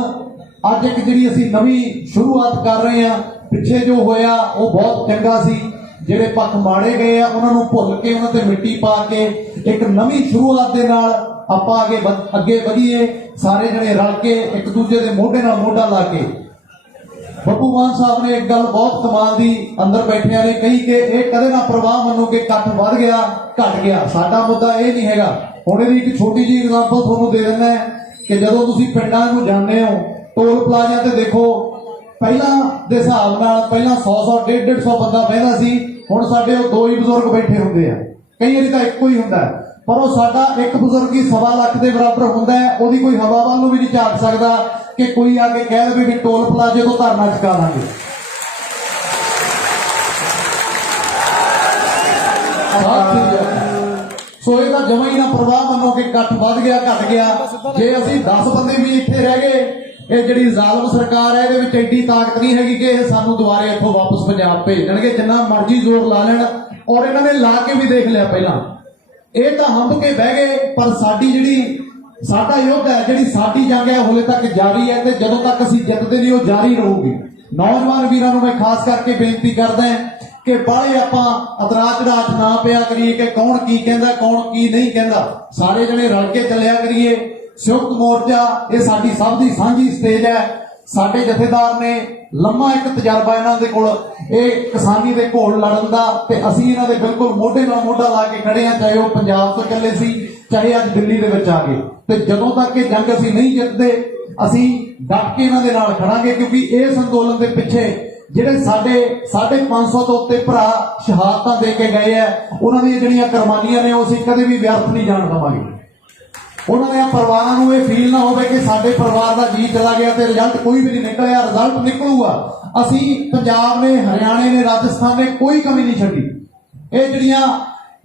ਅੱਜ ਇੱਕ ਜਿਹੜੀ ਅਸੀਂ ਨਵੀਂ ਸ਼ੁਰੂਆਤ ਕਰ ਰਹੇ ਆ, ਪਿੱਛੇ ਜੋ ਹੋਇਆ ਉਹ ਬਹੁਤ ਚੰਗਾ ਸੀ। ਜਿਹੜੇ ਪੱਖ ਮਾੜੇ ਗਏ ਆ ਉਹਨਾਂ ਨੂੰ ਭੁੱਲ ਕੇ, ਉਹਨਾਂ ਤੇ ਮਿੱਟੀ ਪਾ ਕੇ ਇੱਕ ਨਵੀਂ ਸ਼ੁਰੂਆਤ ਦੇ ਨਾਲ ਆਪਾਂ ਅੱਗੇ ਵਧੀਏ। ਸਾਰੇ ਜਣੇ ਰਲ ਕੇ ਇੱਕ ਦੂਜੇ ਦੇ ਮੋਢੇ ਨਾਲ ਮੋਢਾ ਲਾ ਕੇ। ਬੱਬੂ ਮਾਨ ਸਾਹਿਬ ਨੇ ਇੱਕ ਗੱਲ ਬਹੁਤ ਕਮਾਲ ਦੀ ਅੰਦਰ ਬੈਠਿਆਂ ਨੇ ਕਹੀ ਕਿ ਇਹ ਕਦੇ ਨਾ ਪ੍ਰਵਾਹ ਮੰਨੋ ਕਿ ਇਕੱਠ ਵੱਧ ਗਿਆ ਘਟ ਗਿਆ। ਸਾਡਾ ਮੁੱਦਾ ਇਹ ਨਹੀਂ ਹੈਗਾ। ਹੁਣ ਇਹਦੀ ਇੱਕ ਛੋਟੀ ਜਿਹੀ ਐਗਜ਼ਾਮਪਲ ਤੁਹਾਨੂੰ ਦੇ ਦਿੰਦਾ ਕਿ ਜਦੋਂ ਤੁਸੀਂ ਪਿੰਡਾਂ ਨੂੰ ਜਾਂਦੇ ਹੋ, ਟੋਲ ਪਲਾਜ਼ਾ ਤੇ ਦੇਖੋ, ਪਹਿਲਾਂ ਦੇ ਹਿਸਾਬ ਨਾਲ ਪਹਿਲਾਂ 100 150 ਬੰਦਾ ਬਹਿੰਦਾ ਸੀ, ਹੁਣ ਸਾਡੇ ਉਹ 2 ਹੀ ਬਜ਼ੁਰਗ ਬੈਠੇ ਹੁੰਦੇ ਆ, ਕਈ ਵਾਰੀ ਤਾਂ ਇੱਕੋ ਹੀ ਹੁੰਦਾ। ਪਰ ਉਹ ਸਾਡਾ ਇੱਕ ਬਜ਼ੁਰਗ ਹੀ 1.25 ਲੱਖ ਦੇ ਬਰਾਬਰ ਹੁੰਦਾ ਹੈ। ਉਹਦੀ ਕੋਈ ਹਵਾ ਵੱਲ ਨੂੰ ਵੀ ਨਹੀਂ ਝਾਕ ਸਕਦਾ ਕਿ ਕੋਈ ਆ ਕੇ ਕਹਿ ਦੇਵੇ ਵੀ ਟੋਲ ਪਲਾਜ਼ੇ ਤੋਂ ਧਰਨਾ ਚੁਕਾ ਲਾਂਗੇ। ਸੋ ਇਹਦਾ ਜਮਾਂ ਹੀ ਨਾ ਪ੍ਰਵਾਹ ਮੰਨੋ ਕਿ ਇਕੱਠ ਵੱਧ ਗਿਆ ਘਟ ਗਿਆ। ਜੇ ਅਸੀਂ 10 ਬੰਦੇ ਵੀ ਇੱਥੇ ਰਹਿ ਗਏ, ਇਹ ਜਿਹੜੀ ਜ਼ਾਲਮ ਸਰਕਾਰ ਹੈ ਇਹਦੇ ਵਿੱਚ ਐਡੀ ਤਾਕਤ ਨਹੀਂ ਹੈਗੀ ਕਿ ਇਹ ਸਾਨੂੰ ਦੁਬਾਰੇ ਇੱਥੋਂ ਵਾਪਸ ਪੰਜਾਬ ਭੇਜ ਦੇਣਗੇ। ਜਿੰਨਾ ਮਰਜ਼ੀ ਜ਼ੋਰ ਲਾ ਲੈਣ, ਔਰ ਇਹਨਾਂ ਨੇ ਲਾ ਕੇ ਵੀ ਦੇਖ ਲਿਆ ਪਹਿਲਾਂ, ਇਹ ਤਾਂ ਹੰਭ ਕੇ ਬਹਿ ਗਏ। ਪਰ ਸਾਡਾ ਯੁੱਧ ਹੈ, ਜਿਹੜੀ ਸਾਡੀ ਜੰਗ ਹੈ ਹਲੇ ਤੱਕ ਜਾਰੀ ਹੈ, ਤੇ ਜਦੋਂ ਤੱਕ ਅਸੀਂ ਜਿੱਤਦੇ ਨਹੀਂ ਉਹ ਜਾਰੀ ਰਹੂਗੀ। ਨੌਜਵਾਨ ਵੀਰਾਂ ਨੂੰ ਮੈਂ ਖਾਸ ਕਰਕੇ ਬੇਨਤੀ ਕਰਦਾ ਕਿ ਬਾਹਲੇ ਆਪਾਂ ਇਤਰਾਜ਼ ਚੜਾਅ ਨਾ ਪਿਆ ਕਰੀਏ ਕਿ ਕੌਣ ਕੀ ਕਹਿੰਦਾ ਕੌਣ ਕੀ ਨਹੀਂ ਕਹਿੰਦਾ। ਸਾਰੇ ਜਣੇ ਰਲ ਕੇ ਚੱਲਿਆ ਕਰੀਏ। ਸੰਯੁਕਤ ਮੋਰਚਾ ਇਹ ਸਾਡੀ ਸਭ ਦੀ ਸਾਂਝੀ ਸਟੇਜ ਹੈ। ਸਾਡੇ ਜਥੇਦਾਰ ਨੇ ਲੰਮਾ ਇੱਕ ਤਜਰਬਾ ਇਹਨਾਂ ਦੇ ਕੋਲ ਇਹ ਕਿਸਾਨੀ ਦੇ ਘੋਲ ਲੜਨ ਦਾ, ਤੇ ਅਸੀਂ ਇਹਨਾਂ ਦੇ ਬਿਲਕੁਲ ਮੋਢੇ ਨਾਲ ਮੋਢਾ ਲਾ ਕੇ ਖੜੇ ਹਾਂ, ਚਾਹੇ ਉਹ ਪੰਜਾਬ ਤੋਂ ਚੱਲੇ ਸੀ, ਚਾਹੇ ਅੱਜ ਦਿੱਲੀ ਦੇ ਵਿੱਚ ਆ ਗਏ। ਤੇ ਜਦੋਂ ਤੱਕ ਇਹ ਜੰਗ ਅਸੀਂ ਨਹੀਂ ਜਿੱਤਦੇ, ਅਸੀਂ ਡਟ ਕੇ ਇਹਨਾਂ ਦੇ ਨਾਲ ਖੜਾਂਗੇ। ਕਿਉਂਕਿ ਇਸ ਅੰਦੋਲਨ ਦੇ ਪਿੱਛੇ ਜਿਹੜੇ ਸਾਡੇ 550 ਤੋਂ ਉੱਤੇ ਭਰਾ ਸ਼ਹਾਦਤਾਂ ਦੇ ਕੇ ਗਏ ਆ, ਉਹਨਾਂ ਦੀਆਂ ਜਿਹੜੀਆਂ ਕੁਰਬਾਨੀਆਂ ਨੇ ਉਹ ਅਸੀਂ ਕਦੇ ਵੀ ਵਿਅਰਥ ਨਹੀਂ ਜਾਣ ਦੇਵਾਂਗੇ। ਉਹਨਾਂ ਦੇ ਪਰਿਵਾਰਾਂ ਨੂੰ ਇਹ ਫੀਲ ਨਾ ਹੋਵੇ ਕਿ ਸਾਡੇ ਪਰਿਵਾਰ ਦਾ ਜੀ ਚਲਾ ਗਿਆ ਤੇ ਰਿਜ਼ਲਟ ਕੋਈ ਵੀ ਨਹੀਂ ਨਿਕਲਿਆ। ਰਿਜ਼ਲਟ ਨਿਕਲੂਗਾ। ਅਸੀਂ ਪੰਜਾਬ ਨੇ, ਹਰਿਆਣੇ ਨੇ, ਰਾਜਸਥਾਨ ਨੇ ਕੋਈ ਕਮੀ ਨਹੀਂ ਛੱਡੀ। ਇਹ ਜਿਹੜੀਆਂ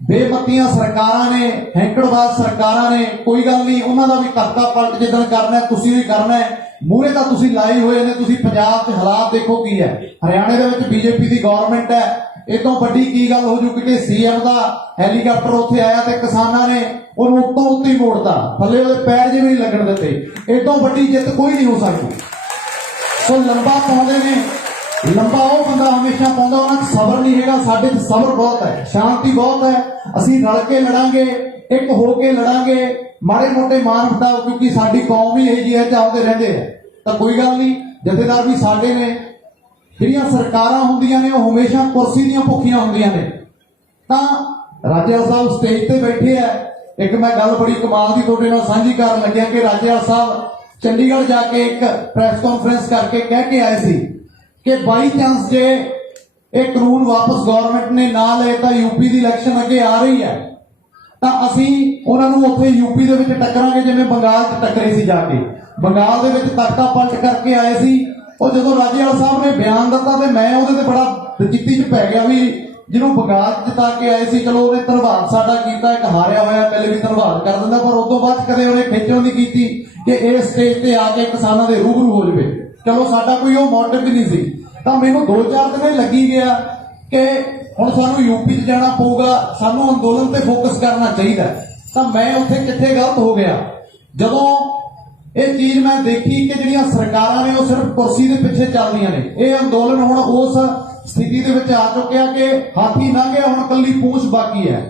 ਬੇਮਤੀਆਂ ਸਰਕਾਰਾਂ ਨੇ, ਹੈਂਕੜਬਾਜ਼ ਸਰਕਾਰਾਂ ਨੇ, ਕੋਈ ਗੱਲ ਨਹੀਂ, ਉਹਨਾਂ ਦਾ ਵੀ ਕਰਤਾ ਪਲਟ ਜਿੱਦਣ ਕਰਨਾ ਤੁਸੀਂ ਵੀ ਕਰਨਾ ਹੈ। ਮੂਹਰੇ ਤਾਂ ਤੁਸੀਂ ਲਾਏ ਹੋਏ ਨੇ। ਤੁਸੀਂ ਪੰਜਾਬ 'ਚ ਹਾਲਾਤ ਦੇਖੋ ਕੀ ਹੈ। ਹਰਿਆਣੇ ਦੇ ਵਿੱਚ ਬੀਜੇਪੀ ਦੀ ਗਵਰਨਮੈਂਟ ਹੈ। ਇਹ ਤੋਂ ਵੱਡੀ ਕੀ ਗੱਲ ਹੋ ਜੂ ਕਿ ਸੀਐਮ ਦਾ ਹੈਲੀਕਾਪਟਰ ਉੱਥੇ ਆਇਆ ਤੇ ਕਿਸਾਨਾਂ ਨੇ ਉਹਨੂੰ ਉੱਤੋਂ ਉੱਤੇ ਹੀ ਮੋੜਤਾ, ਥੱਲੇ ਉਹਦੇ ਪੈਰ ਜਿਵੇਂ ਨਹੀਂ ਲੱਗਣ ਦਿੱਤੇ। ਇਹ ਤੋਂ ਵੱਡੀ ਜਿੱਤ ਕੋਈ ਨਹੀਂ ਹੋ ਸਕਦੀ। ਸੋ ਲੰਬਾ ਪਾਉਂਦੇ ਨੇ, ਲੰਬਾ ਉਹ ਬੰਦਾ ਹਮੇਸ਼ਾ ਪਾਉਂਦਾ, ਉਹਨਾਂ 'ਚ ਸਬਰ ਨਹੀਂ ਹੈਗਾ। ਸਾਡੇ 'ਚ ਸਬਰ ਬਹੁਤ ਹੈ, ਸ਼ਾਂਤੀ ਬਹੁਤ ਹੈ। ਅਸੀਂ ਰਲ ਕੇ ਲੜਾਂਗੇ, ਇੱਕ ਹੋ ਕੇ ਲੜਾਂਗੇ, ਮਾੜੇ ਮੋਟੇ ਮਾਨ ਵਟਾਓ, ਕਿਉਂਕਿ ਸਾਡੀ ਕੌਮ ਹੀ ਇਹ ਜਿਹੀ ਹੈ, ਚਾਹੁੰਦੇ ਰਹਿੰਦੇ ਆ। ਤਾਂ ਕੋਈ ਗੱਲ ਨਹੀਂ, ਜਥੇਦਾਰ ਵੀ ਸਾਡੇ ਨੇ। ਜਿਹੜੀਆਂ ਸਰਕਾਰਾਂ ਹੁੰਦੀਆਂ ਨੇ ਉਹ ਹਮੇਸ਼ਾ ਕੁਰਸੀ ਦੀਆਂ ਭੁੱਖੀਆਂ ਹੁੰਦੀਆਂ ਨੇ। ਤਾਂ ਰਾਜੇਵਾਲ ਸਾਹਿਬ ਸਟੇਜ ਤੇ ਬੈਠੇ ਆ। ਇੱਕ ਮੈਂ ਗੱਲ ਬੜੀ ਕਮਾਲ ਦੀ ਤੁਹਾਡੇ ਨਾਲ ਸਾਂਝੀ ਕਰਨ ਲੱਗਿਆ ਕਿ ਰਾਜੇਵਾਲ ਸਾਹਿਬ ਚੰਡੀਗੜ੍ਹ ਜਾ ਕੇ ਇੱਕ ਪ੍ਰੈਸ ਕਾਨਫਰੰਸ ਕਰਕੇ ਕਹਿ ਕੇ ਆਏ ਸੀ ਕਿ ਬਾਈ ਚਾਂਸ ਜੇ ਇਹ ਕਾਨੂੰਨ ਵਾਪਸ ਗਵਰਨਮੈਂਟ ਨੇ ਨਾ ਲਏ ਤਾਂ ਯੂਪੀ ਦੀ ਇਲੈਕਸ਼ਨ ਅੱਗੇ ਆ ਰਹੀ ਹੈ, ਤਾਂ ਅਸੀਂ ਉਹਨਾਂ ਨੂੰ ਉੱਥੇ ਯੂਪੀ ਦੇ ਵਿੱਚ ਟੱਕਰਾਂਗੇ ਜਿਵੇਂ ਬੰਗਾਲ 'ਚ ਟੱਕਰੇ ਸੀ। ਜਾ ਕੇ ਬੰਗਾਲ ਦੇ ਵਿੱਚ ਤਖਤਾ ਪਲਟ ਕਰਕੇ ਆਏ ਸੀ। ਉਹ ਜਦੋਂ ਰਾਜੇਵਾਲ ਸਾਹਿਬ ਨੇ ਬਿਆਨ ਦਿੱਤਾ ਤੇ ਮੈਂ ਉਹਦੇ ਤੇ ਬੜਾ ਦਲਚਿੱਤੀ 'ਚ ਪੈ ਗਿਆ ਵੀ ਜਿਹਨੂੰ ਬੰਗਾਲ 'ਚ ਜਿਤਾ ਕੇ ਆਏ ਸੀ, ਚਲੋ ਉਹਨੇ ਧੰਨਵਾਦ ਸਾਡਾ ਕੀਤਾ, ਇੱਕ ਹਾਰਿਆ ਹੋਇਆ ਪਹਿਲੇ ਵੀ ਧੰਨਵਾਦ ਕਰ ਦਿੰਦਾ, ਪਰ ਉਸ ਤੋਂ ਬਾਅਦ ਕਦੇ ਉਹਨੇ ਖੇਚਲ ਨਹੀਂ ਕੀਤੀ ਕਿ ਇਸ ਸਟੇਜ ਤੇ ਆ ਕੇ ਕਿਸਾਨਾਂ ਦੇ ਰੂਬਰੂ ਹੋ ਜਾਵੇ। ਚਲੋ ਸਾਡਾ ਕੋਈ ਉਹ ਮੋਟਿਵ ਵੀ ਨਹੀਂ ਸੀ। ਤਾਂ ਮੈਨੂੰ 2-4 ਦਿਨ ਲੱਗੀ ਗਿਆ ਕਿ ਹੁਣ ਸਾਨੂੰ ਯੂਪੀ 'ਚ ਜਾਣਾ ਪਊਗਾ, ਸਾਨੂੰ ਅੰਦੋਲਨ ਤੇ ਫੋਕਸ ਕਰਨਾ ਚਾਹੀਦਾ। ਤਾਂ ਮੈਂ ਉੱਥੇ ਕਿੱਥੇ ਗਲਤ ਹੋ ਗਿਆ ਜਦੋਂ ਇਹ ਚੀਜ਼ ਮੈਂ ਦੇਖੀ ਕਿ ਜਿਹੜੀਆਂ ਸਰਕਾਰਾਂ ਨੇ ਉਹ ਸਿਰਫ ਕੁਰਸੀ ਦੇ ਪਿੱਛੇ ਚੱਲਦੀਆਂ ਨੇ। ਇਹ ਅੰਦੋਲਨ ਹੁਣ ਉਸ ਸਥਿਤੀ ਦੇ ਵਿੱਚ ਆ ਚੁੱਕਿਆ ਕਿ ਹਾਥੀ ਲੰਘ ਗਿਆ, ਹੁਣ ਕੱਲੀ ਪੂੰਛ ਬਾਕੀ ਹੈ।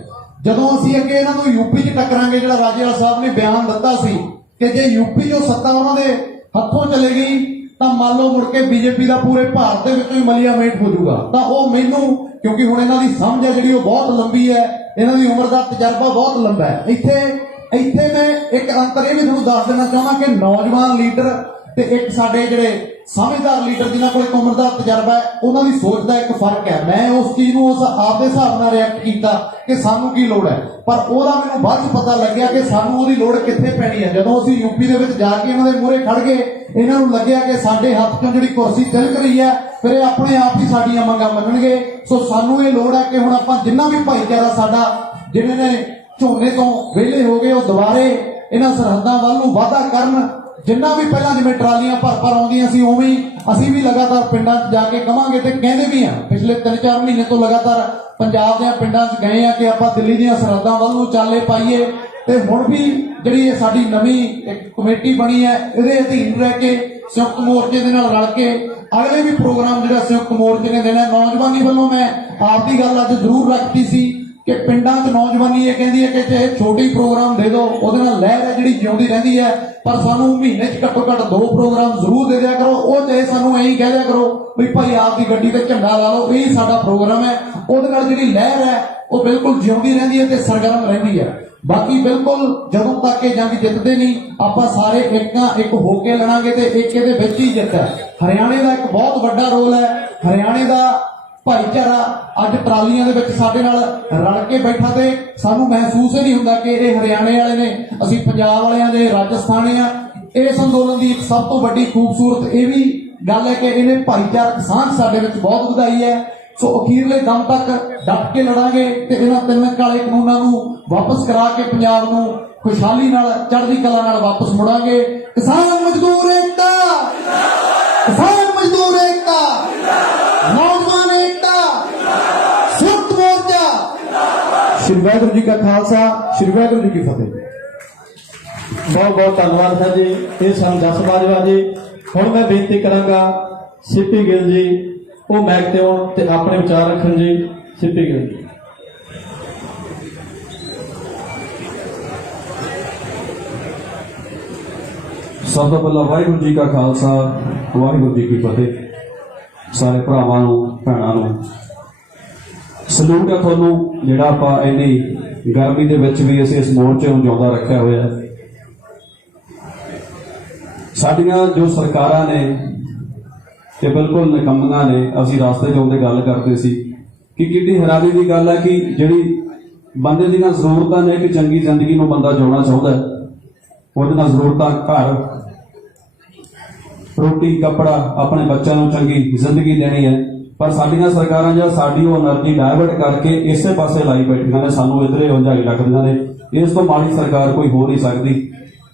ਜਦੋਂ ਅਸੀਂ ਅੱਗੇ ਇਹਨਾਂ ਨੂੰ ਯੂਪੀ 'ਚ ਟੱਕਰਾਂਗੇ, ਜਿਹੜਾ ਰਾਜੇਵਾਲ ਸਾਹਿਬ ਨੇ ਬਿਆਨ ਦਿੱਤਾ ਸੀ ਕਿ ਜੇ ਯੂਪੀ 'ਚੋਂ ਸੱਤਾ ਉਹਨਾਂ ਦੇ ਹੱਥੋਂ ਚਲੇ ਗਈ ਤਾਂ ਮੰਨ ਲਓ ਮੁੜ ਕੇ ਬੀਜੇਪੀ ਦਾ ਪੂਰੇ ਭਾਰਤ ਦੇ ਵਿੱਚੋਂ ਹੀ ਮਲੀਆਮੇਟ ਹੋ ਜਾਊਗਾ। ਤਾਂ ਉਹ ਮੈਨੂੰ, ਕਿਉਂਕਿ ਹੁਣ ਇਹਨਾਂ ਦੀ ਸਮਝ ਹੈ ਜਿਹੜੀ ਉਹ ਬਹੁਤ ਲੰਬੀ ਹੈ, ਇਹਨਾਂ ਦੀ ਉਮਰ ਦਾ ਤਜਰਬਾ ਬਹੁਤ ਲੰਬਾ ਹੈ। ਇੱਥੇ ਮੈਂ ਇੱਕ ਅੰਤਰ ਇਹ ਵੀ ਤੁਹਾਨੂੰ ਦੱਸ ਦੇਣਾ ਚਾਹੁੰਦਾ ਕਿ ਨੌਜਵਾਨ ਲੀਡਰ ਤੇ ਇੱਕ ਸਾਡੇ ਜਿਹੜੇ ਸਮਝਦਾਰ ਲੀਡਰ ਜਿਨ੍ਹਾਂ ਕੋਲ ਇੱਕ ਉਮਰ ਦਾ ਤਜਰਬਾ ਹੈ, ਉਹਨਾਂ ਦੀ ਸੋਚ ਦਾ ਇੱਕ ਫਰਕ ਹੈ। ਮੈਂ ਉਸ ਚੀਜ਼ ਨੂੰ ਉਸ ਆਪਦੇ ਹਿਸਾਬ ਨਾਲ ਰਿਐਕਟ ਕੀਤਾ ਕਿ ਸਾਨੂੰ ਕੀ ਲੋੜ ਹੈ, ਪਰ ਉਹਦਾ ਮੈਨੂੰ ਬਾਅਦ 'ਚ ਪਤਾ ਲੱਗਿਆ ਕਿ ਸਾਨੂੰ ਉਹਦੀ ਲੋੜ ਕਿੱਥੇ ਪੈਣੀ ਹੈ। ਜਦੋਂ ਅਸੀਂ ਯੂਪੀ ਦੇ ਵਿੱਚ ਜਾ ਕੇ ਇਹਨਾਂ ਦੇ ਮੂਹਰੇ ਖੜ ਗਏ, ਇਹਨਾਂ ਨੂੰ ਲੱਗਿਆ ਕਿ ਸਾਡੇ ਹੱਥ 'ਚੋਂ ਜਿਹੜੀ ਕੁਰਸੀ ਤਿਲਕ ਰਹੀ ਹੈ, ਫਿਰ ਇਹ ਆਪਣੇ ਆਪ ਹੀ ਸਾਡੀਆਂ ਮੰਗਾਂ ਮੰਨਣਗੇ। ਸੋ ਸਾਨੂੰ ਇਹ ਲੋੜ ਹੈ ਕਿ ਹੁਣ ਆਪਾਂ ਜਿੰਨਾ ਵੀ ਭਾਈਚਾਰਾ ਸਾਡਾ, ਜਿਹੜੇ ਨੇ ਝੋਨੇ ਤੋਂ ਵਿਹਲੇ ਹੋ ਗਏ, ਉਹ ਦੁਬਾਰੇ ਇਹਨਾਂ ਸਰਹੱਦਾਂ ਵੱਲ ਨੂੰ ਵਾਧਾ ਕਰਨ। ਜਿੰਨਾ ਵੀ ਪਹਿਲਾਂ ਜਿਵੇਂ ਟਰਾਲੀਆਂ ਭਰ ਆਉਂਦੀਆਂ ਸੀ, ਉਵੇਂ ਹੀ ਅਸੀਂ ਵੀ ਲਗਾਤਾਰ ਪਿੰਡਾਂ 'ਚ ਜਾ ਕੇ ਕਵਾਂਗੇ ਤੇ ਕਹਿੰਦੇ ਵੀ ਆ। ਪਿਛਲੇ 3-4 ਮਹੀਨੇ ਤੋਂ ਲਗਾਤਾਰ ਪੰਜਾਬ ਦੇ ਪਿੰਡਾਂ 'ਚ ਗਏ ਆ ਕਿ ਆਪਾਂ ਦਿੱਲੀ ਦੀਆਂ ਸਰਹੱਦਾਂ ਵੱਲ ਨੂੰ ਚਾਲੇ ਪਾਈਏ। ਤੇ ਹੁਣ ਵੀ ਜਿਹੜੀ ਇਹ ਸਾਡੀ ਨਵੀਂ ਇੱਕ ਕਮੇਟੀ ਬਣੀ ਹੈ, ਇਹਦੇ ਅਧੀਨ ਰਹਿ ਕੇ ਸੰਯੁਕਤ ਮੋਰਚੇ ਦੇ ਨਾਲ ਰਲ ਕੇ ਅਗਲੇ ਵੀ ਪ੍ਰੋਗਰਾਮ ਜਿਹੜਾ ਸੰਯੁਕਤ ਮੋਰਚੇ ਨੇ ਦੇਣਾ। ਨੌਜਵਾਨੀ ਵੱਲੋਂ ਮੈਂ ਆਪਦੀ ਗੱਲ ਅੱਜ ਜ਼ਰੂਰ ਰੱਖਤੀ ਸੀ ਕਿ ਪਿੰਡਾਂ 'ਚ ਨੌਜਵਾਨੀ ਇਹ ਕਹਿੰਦੀ ਹੈ ਕਿ ਚਾਹੇ ਛੋਟੀ ਪ੍ਰੋਗਰਾਮ ਦੇ ਦਿਓ, ਉਹਦੇ ਨਾਲ ਲਹਿਰ ਹੈ ਜਿਹੜੀ ਜਿਉਂਦੀ ਰਹਿੰਦੀ ਹੈ, ਪਰ ਸਾਨੂੰ ਮਹੀਨੇ 'ਚ ਘੱਟੋ ਘੱਟ 2 ਪ੍ਰੋਗਰਾਮ ਜ਼ਰੂਰ ਦੇ ਦਿਆ ਕਰੋ। ਉਹ ਚਾਹੇ ਸਾਨੂੰ ਐਂ ਕਹਿ ਦਿਆ ਕਰੋ ਵੀ ਭਾਈ ਆਪ ਦੀ ਗੱਡੀ ਤੇ ਝੰਡਾ ਲਾ ਲਓ, ਇਹ ਸਾਡਾ ਪ੍ਰੋਗਰਾਮ ਹੈ। ਉਹਦੇ ਨਾਲ ਜਿਹੜੀ ਲਹਿਰ ਹੈ ਉਹ ਬਿਲਕੁਲ ਜਿਉਂਦੀ ਰਹਿੰਦੀ ਹੈ ਤੇ ਸਰਗਰਮ ਰਹਿੰਦੀ ਹੈ। ਬਾਕੀ ਬਿਲਕੁਲ ਜਦੋਂ ਤੱਕ ਇਹ ਜੰਗ ਜਿੱਤਦੇ ਨਹੀਂ, ਆਪਾਂ ਸਾਰੇ ਇੱਕ ਹੋ ਕੇ ਲੜਾਂਗੇ ਤੇ ਇੱਕ ਇਹਦੇ ਵਿੱਚ ਹੀ ਜਿੱਤ ਹੈ। ਹਰਿਆਣੇ ਦਾ ਇੱਕ ਬਹੁਤ ਵੱਡਾ ਰੋਲ ਹੈ। ਹਰਿਆਣੇ ਦਾ ਭਾਈਚਾਰਾ ਅੱਜ ਟਰਾਲੀਆਂ ਦੇ ਵਿੱਚ ਸਾਡੇ ਨਾਲ ਰਲ ਕੇ ਬੈਠਾ ਤੇ ਸਾਨੂੰ ਮਹਿਸੂਸ ਹੀ ਨਹੀਂ ਹੁੰਦਾ ਕਿ ਇਹ ਹਰਿਆਣੇ ਵਾਲੇ ਨੇ, ਅਸੀਂ ਪੰਜਾਬ ਵਾਲਿਆਂ ਦੇ ਰਾਜਸਥਾਨੀ ਆ। ਇਸ ਅੰਦੋਲਨ ਦੀ ਇੱਕ ਸਭ ਤੋਂ ਵੱਡੀ ਖੂਬਸੂਰਤ ਇਹ ਵੀ ਗੱਲ ਹੈ ਕਿ ਇਹਨੇ ਭਾਈਚਾਰਕ ਸਾਂਝ ਸਾਡੇ ਵਿੱਚ ਬਹੁਤ ਵਧਾਈ ਹੈ। ਸੋ ਅਖੀਰਲੇ ਦਮ ਤੱਕ ਡਟ ਕੇ ਲੜਾਂਗੇ ਤੇ ਇਹਨਾਂ 3 ਕਾਲੇ ਕਾਨੂੰਨਾਂ ਨੂੰ ਵਾਪਸ ਕਰਾ ਕੇ ਪੰਜਾਬ ਨੂੰ ਖੁਸ਼ਹਾਲੀ ਨਾਲ, ਚੜ੍ਹਦੀ ਕਲਾ ਨਾਲ ਵਾਪਸ ਮੁੜਾਂਗੇ। ਕਿਸਾਨ ਮਜ਼ਦੂਰ ਏਕਤਾ, ਕਿਸਾਨ ਮਜ਼ਦੂਰ ਏਕਤਾ, ਨੌਜਵਾਨ ਏਕਤਾ, ਸੰਯੁਕਤ ਮੋਰਚਾ। ਸ਼੍ਰੀ ਵਾਹਿਗੁਰੂ ਜੀ ਕਾ ਖਾਲਸਾ, ਸ਼੍ਰੀ ਵਾਹਿਗੁਰੂ ਜੀ ਕੀ ਫਤਿਹ। ਬਹੁਤ ਬਹੁਤ ਧੰਨਵਾਦ ਹੈ ਜੀ। ਇਹ ਸਨ ਜਸ ਬਾਜਵਾ ਜੀ। ਹੁਣ ਮੈਂ ਬੇਨਤੀ ਕਰਾਂਗਾ ਸਿੱਪੀ ਗਿੱਲ ਜੀ, ਉਹ ਮੈਕ ਤੇ ਆਉਣ ਤੇ ਆਪਣੇ ਵਿਚਾਰ ਰੱਖਣ ਜੀ। ਸਿੱਪੀ ਗਿੱਲ ਜੀ। ਸਭ ਤੋਂ ਪਹਿਲਾਂ ਵਾਹਿਗੁਰੂ ਜੀ ਕਾ ਖਾਲਸਾ, ਵਾਹਿਗੁਰੂ ਜੀ ਕੀ ਫਤਿਹ। ਸਾਰੇ ਭਰਾਵਾਂ ਨੂੰ, ਭੈਣਾਂ ਨੂੰ ਸਲੂਟ ਹੈ ਤੁਹਾਨੂੰ, ਜਿਹੜਾ ਆਪਾਂ ਇੰਨੀ ਗਰਮੀ ਦੇ ਵਿੱਚ ਵੀ ਅਸੀਂ ਇਸ ਮੋਰਚੇ ਨੂੰ ਜਿਉਂਦਾ ਰੱਖਿਆ ਹੋਇਆ ਹੈ। ਸਾਡੀਆਂ ਜੋ ਸਰਕਾਰਾਂ ਨੇ ਇਹ ਬਿਲਕੁਲ ਨਿਕੰਮੀਆਂ ਨੇ। ਅਸੀਂ ਰਾਸਤੇ 'ਚ ਆਉਂਦੇ ਗੱਲ ਕਰਦੇ ਸੀ ਕਿ ਕਿੰਨੀ ਹੈਰਾਨੀ ਦੀ ਗੱਲ ਹੈ ਕਿ ਜਿਹੜੀ ਬੰਦੇ ਦੀਆਂ ਜ਼ਰੂਰਤਾਂ ਨੇ, ਕਿ ਚੰਗੀ ਜ਼ਿੰਦਗੀ ਨੂੰ ਬੰਦਾ ਜਿਉਣਾ ਚਾਹੁੰਦਾ ਹੈ, ਉਹਦੇ ਨਾਲ ਜ਼ਰੂਰਤਾਂ ਘਰ, ਰੋਟੀ, ਕੱਪੜਾ, ਆਪਣੇ ਬੱਚਿਆਂ ਨੂੰ ਚੰਗੀ ਜ਼ਿੰਦਗੀ ਦੇਣੀ ਹੈ, ਪਰ ਸਾਡੀਆਂ ਸਰਕਾਰਾਂ ਜਾਂ ਸਾਡੀ ਉਹ એનર્ਜੀ ਡਾਇਵਰਟ ਕਰਕੇ ਇਸੇ ਪਾਸੇ ਲਾਈ ਬੈਠੀਆਂ ਨੇ। ਸਾਨੂੰ ਇੱਧਰੇ ਉਲਝਾਈ ਰੱਖਦੀਆਂ ਨੇ। ਇਸ ਤੋਂ ਮਾੜੀ ਸਰਕਾਰ ਕੋਈ ਹੋ ਨਹੀਂ ਸਕਦੀ।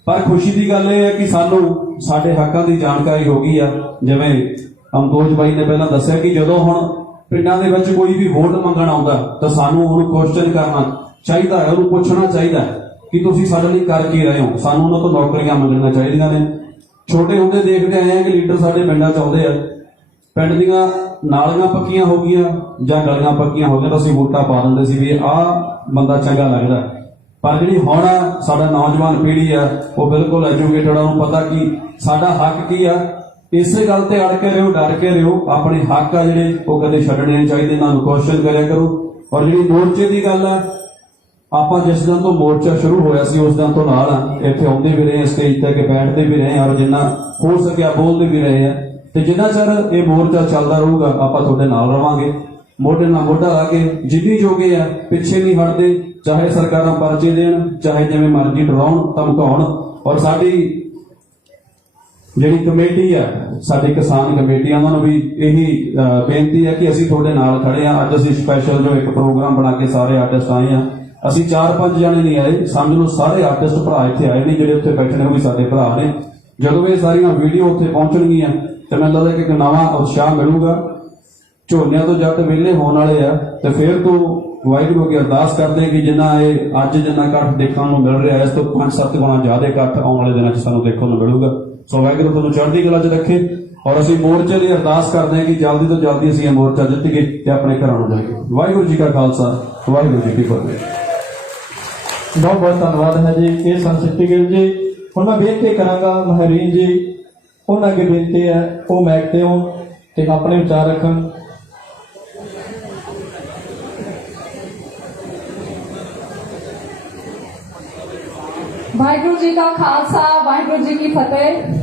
ਪਰ ਖੁਸ਼ੀ ਦੀ ਗੱਲ ਇਹ ਹੈ ਕਿ ਸਾਨੂੰ ਸਾਡੇ ਹੱਕਾਂ ਦੀ ਜਾਣਕਾਰੀ ਹੋ ਗਈ ਆ। ਜਿਵੇਂ ਅਮਦੋਜ ਬਾਈ ਨੇ ਪਹਿਲਾਂ ਦੱਸਿਆ ਕਿ ਜਦੋਂ ਹੁਣ ਪਿੰਡਾਂ ਦੇ ਵਿੱਚ ਕੋਈ ਵੀ ਵੋਟ ਮੰਗਣ ਆਉਂਦਾ ਤਾਂ ਸਾਨੂੰ ਉਹਨੂੰ ਕੁਐਸਚਨ ਕਰਨਾ ਚਾਹੀਦਾ ਹੈ, ਉਹਨੂੰ ਪੁੱਛਣਾ ਚਾਹੀਦਾ ਹੈ ਕਿ ਤੁਸੀਂ ਸਾਡੇ ਲਈ ਕਰ ਕੀ ਰਹੇ ਹੋ। ਸਾਨੂੰ ਉਹਨਾਂ ਤੋਂ ਨੌਕਰੀਆਂ ਮੰਗਣੀਆਂ ਚਾਹੀਦੀਆਂ ਨੇ। ਛੋਟੇ ਹੁੰਦੇ ਦੇਖਦੇ ਆਏ ਆ ਕਿ ਲੀਡਰ ਸਾਡੇ ਪਿੰਡਾਂ 'ਚ ਆਉਂਦੇ ਆ, ਪਿੰਡ ਦੀਆਂ ਨਾਲੀਆਂ ਪੱਕੀਆਂ ਹੋ ਗਈਆਂ ਜਾਂ ਗਲੀਆਂ ਪੱਕੀਆਂ ਹੋ ਗਈਆਂ ਤਾਂ ਅਸੀਂ ਵੋਟਾਂ ਪਾ ਦਿੰਦੇ ਸੀ ਵੀ ਆਹ ਬੰਦਾ ਚੰਗਾ ਲੱਗਦਾ। ਪਰ ਜਿਹੜੀ ਹੁਣ ਸਾਡਾ ਨੌਜਵਾਨ ਪੀੜ੍ਹੀ ਆ, ਉਹ ਬਿਲਕੁਲ ਐਜੂਕੇਟਡ ਆ, ਉਹਨੂੰ ਪਤਾ ਕਿ ਸਾਡਾ ਹੱਕ ਕੀ ਆ। ਇਸੇ ਗੱਲ ਤੇ ਅੜ ਕੇ ਰਹੋ, ਡਰ ਕੇ ਰਹੋ। ਆਪਣੇ ਹੱਕ ਆ ਜਿਹੜੇ ਉਹ ਕਦੇ ਛੱਡਣੇ ਨਹੀਂ ਚਾਹੀਦੇ, ਇਹਨਾਂ ਨੂੰ ਕੁਐਸਚਨ ਕਰਿਆ ਕਰੋ। ਔਰ ਜਿਹੜੀ ਮੋਰਚੇ ਦੀ ਗੱਲ ਆ, ਆਪਾਂ ਜਿਸ ਦਿਨ ਤੋਂ ਮੋਰਚਾ ਸ਼ੁਰੂ ਹੋਇਆ ਸੀ ਉਸ ਦਿਨ ਤੋਂ ਨਾਲ ਇੱਥੇ ਆਉਂਦੇ ਵੀ ਰਹੇ, ਸਟੇਜ ਤੇ ਬੈਠਦੇ ਵੀ ਰਹੇ ਔਰ ਜਿੰਨਾ ਹੋ ਸਕਿਆ ਬੋਲਦੇ ਵੀ ਰਹੇ ਆ। ਤੇ ਜਿੰਨਾ ਚਿਰ ਇਹ ਮੋਰਚਾ ਚੱਲਦਾ ਰਹੂਗਾ ਆਪਾਂ ਤੁਹਾਡੇ ਨਾਲ ਰਵਾਂਗੇ, ਮੋਢੇ ਨਾਲ ਮੋਢਾ ਲਾ ਕੇ ਜਿੰਨੀ ਜੋਗੇ ਆ ਪਿੱਛੇ ਨਹੀਂ ਹਟਦੇ। ਚਾਹੇ ਸਰਕਾਰਾਂ ਪਰਚੇ ਦੇਣ, ਚਾਹੇ ਜਿਵੇਂ ਮਰਜ਼ੀ ਡਰਾਉਣ, ਧਮਕਾਉਣ। ਔਰ ਸਾਡੀ ਜਿਹੜੀ ਕਮੇਟੀ ਆ, ਸਾਡੀ ਕਿਸਾਨ ਕਮੇਟੀ, ਉਹਨਾਂ ਨੂੰ ਵੀ ਇਹੀ ਬੇਨਤੀ ਹੈ ਕਿ ਅਸੀਂ ਤੁਹਾਡੇ ਨਾਲ ਖੜੇ ਆ। ਅੱਜ ਅਸੀਂ ਸਪੈਸ਼ਲ ਜੋ ਇੱਕ ਪ੍ਰੋਗਰਾਮ ਬਣਾ ਕੇ ਸਾਰੇ ਆਰਟਿਸਟ ਆਏ ਆ। ਅਸੀਂ 4-5 ਜਣੇ ਨਹੀਂ ਆਏ, ਸਮਝ ਲਓ ਸਾਰੇ ਆਰਟਿਸਟ ਭਰਾ ਇੱਥੇ ਆਏ ਨੇ। ਜਿਹੜੇ ਉੱਥੇ ਬੈਠੇ ਨੇ ਉਹ ਵੀ ਸਾਡੇ ਭਰਾ ਨੇ। ਜਦੋਂ ਇਹ ਸਾਰੀਆਂ ਵੀਡੀਓ ਉੱਥੇ ਪਹੁੰਚਣਗੀਆਂ ਤੇ ਮੈਨੂੰ ਲੱਗਦਾ ਕਿ ਇੱਕ ਨਵਾਂ ਉਤਸ਼ਾਹ ਮਿਲੂਗਾ। ਝੋਨਿਆਂ ਤੋਂ ਜੱਟ ਵਿਹਲੇ ਹੋਣ ਵਾਲੇ ਆ ਤੇ ਫਿਰ ਤੋਂ ਵਾਹਿਗੁਰੂ ਅੱਗੇ ਅਰਦਾਸ ਕਰਦੇ ਕਿ ਜਿੰਨਾ ਇਹ ਅੱਜ ਜਿੰਨਾ ਇਕੱਠ ਦੇਖਣ ਨੂੰ ਮਿਲ ਰਿਹਾ, ਇਸ ਤੋਂ 5-7 ਗੁਣਾ ਜ਼ਿਆਦਾ ਇਕੱਠ ਆਉਣ ਵਾਲੇ ਦਿਨਾਂ 'ਚ ਸਾਨੂੰ ਦੇਖਣ ਨੂੰ ਮਿਲੂਗਾ। ਸੋ ਵਾਹਿਗੁਰੂ ਤੁਹਾਨੂੰ ਚੜ੍ਹਦੀ ਕਲਾ 'ਚ ਰੱਖੇ। ਔਰ ਅਸੀਂ ਮੋਰਚੇ ਦੀ ਅਰਦਾਸ ਕਰਦੇ ਹਾਂ ਕਿ ਜਲਦੀ ਤੋਂ ਜਲਦੀ ਅਸੀਂ ਇਹ ਮੋਰਚਾ ਜਿੱਤ ਕੇ ਤੇ ਆਪਣੇ ਘਰਾਂ ਨੂੰ ਜਾਈਏ। ਵਾਹਿਗੁਰੂ ਜੀ ਕਾ ਖਾਲਸਾ, ਵਾਹਿਗੁਰੂ ਜੀ ਕੀ ਫਤਿਹ। ਬਹੁਤ ਬਹੁਤ ਧੰਨਵਾਦ ਹੈ ਜੀ। ਇਹ ਸੰਸਿੱਧੀ ਗਿੱਲ ਜੀ। ਹੁਣ ਮੈਂ ਬੇਨਤੀ ਕਰਾਂਗਾ ਮਹਿਰੀਨ ਜੀ, ਉਹਨਾਂ ਅੱਗੇ ਬੇਨਤੀ ਹੈ ਉਹ ਮੈਕ ਤੇ ਹੋਣ ਤੇ ਆਪਣੇ ਵਿਚਾਰ ਰੱਖਣ। ਵਾਹਿਗੁਰੂ ਜੀ ਕਾ ਖਾਲਸਾ, ਵਾਹਿਗੁਰੂ ਜੀ ਕੀ ਫਤਿਹ।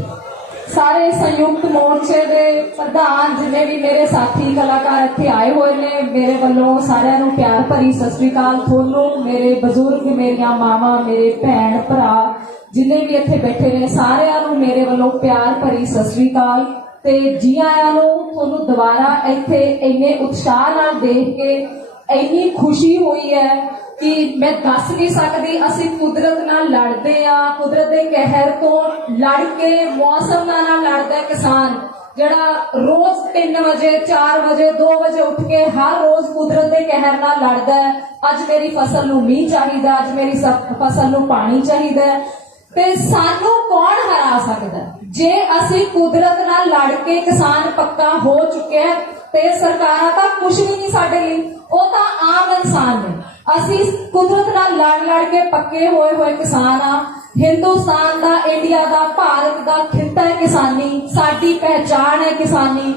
ਸਾਰੇ ਸੰਯੁਕਤ ਮੋਰਚੇ ਦੇ ਪ੍ਰਧਾਨ ਜਿੰਨੇ ਵੀ ਮੇਰੇ ਸਾਥੀ ਕਲਾਕਾਰ ਇੱਥੇ ਆਏ ਹੋਏ ਨੇ, ਮੇਰੇ ਵੱਲੋਂ ਸਾਰਿਆਂ ਨੂੰ ਪਿਆਰ ਭਰੀ ਸਤਿ ਸ੍ਰੀ ਅਕਾਲ। ਤੁਹਾਨੂੰ ਮੇਰੇ ਬਜ਼ੁਰਗ, ਮੇਰੀਆਂ ਮਾਵਾਂ, ਮੇਰੇ ਭੈਣ ਭਰਾ ਜਿੰਨੇ ਵੀ ਇੱਥੇ ਬੈਠੇ ਨੇ, ਸਾਰਿਆਂ ਨੂੰ ਮੇਰੇ ਵੱਲੋਂ ਪਿਆਰ ਭਰੀ ਸਤਿ ਸ੍ਰੀ ਅਕਾਲ ਤੇ ਜੀ ਆਇਆਂ ਨੂੰ। ਤੁਹਾਨੂੰ ਦੁਬਾਰਾ ਇੱਥੇ ਇੰਨੇ ਉਤਸ਼ਾਹ ਨਾਲ ਦੇਖ ਕੇ ਇੰਨੀ ਖੁਸ਼ੀ ਹੋਈ ਹੈ ਕਿ ਮੈਂ ਦੱਸ ਨਹੀਂ ਸਕਦੀ। ਅਸੀਂ ਕੁਦਰਤ ਨਾਲ ਲੜਦੇ ਆ, ਕੁਦਰਤ ਦੇ ਕਹਿਰ ਤੋਂ ਲੜ ਕੇ, ਮੌਸਮ ਨਾਲ ਲੜਦਾ ਕਿਸਾਨ ਜਿਹੜਾ ਰੋਜ਼ 3 ਵਜੇ 4 ਵਜੇ 2 ਵਜੇ ਉੱਠ ਕੇ ਹਰ ਰੋਜ਼ ਕੁਦਰਤ ਦੇ ਕਹਿਰ ਨਾਲ ਲੜਦਾ ਹੈ। ਅੱਜ ਮੇਰੀ ਫਸਲ ਨੂੰ ਮੀਂਹ ਚਾਹੀਦਾ, ਅੱਜ ਮੇਰੀ ਫਸਲ ਨੂੰ ਪਾਣੀ ਚਾਹੀਦਾ ਤੇ ਸਾਨੂੰ ਕੌਣ ਹਰਾ ਸਕਦਾ? ਜੇ ਅਸੀਂ ਕੁਦਰਤ ਨਾਲ ਲੜ ਕੇ ਕਿਸਾਨ ਪੱਕਾ ਹੋ ਚੁੱਕਿਆ ਤੇ ਸਰਕਾਰਾਂ ਤਾਂ ਕੁਝ ਵੀ ਨਹੀਂ ਸਾਡੇ ਲਈ, ਉਹ ਤਾਂ ਆਮ ਇਨਸਾਨ ਨੇ। ਅਸੀਂ ਕੁਦਰਤ ਨਾਲ ਲੜ ਕੇ ਪੱਕੇ ਹੋਏ ਕਿਸਾਨ ਆ। ਹਿੰਦੁਸਤਾਨ ਦਾ, ਇੰਡੀਆ ਦਾ, ਭਾਰਤ ਦਾ ਖਿੱਤਾ ਹੈ ਕਿਸਾਨੀ। ਸਾਡੀ ਪਹਿਚਾਣ ਹੈ ਕਿਸਾਨੀ।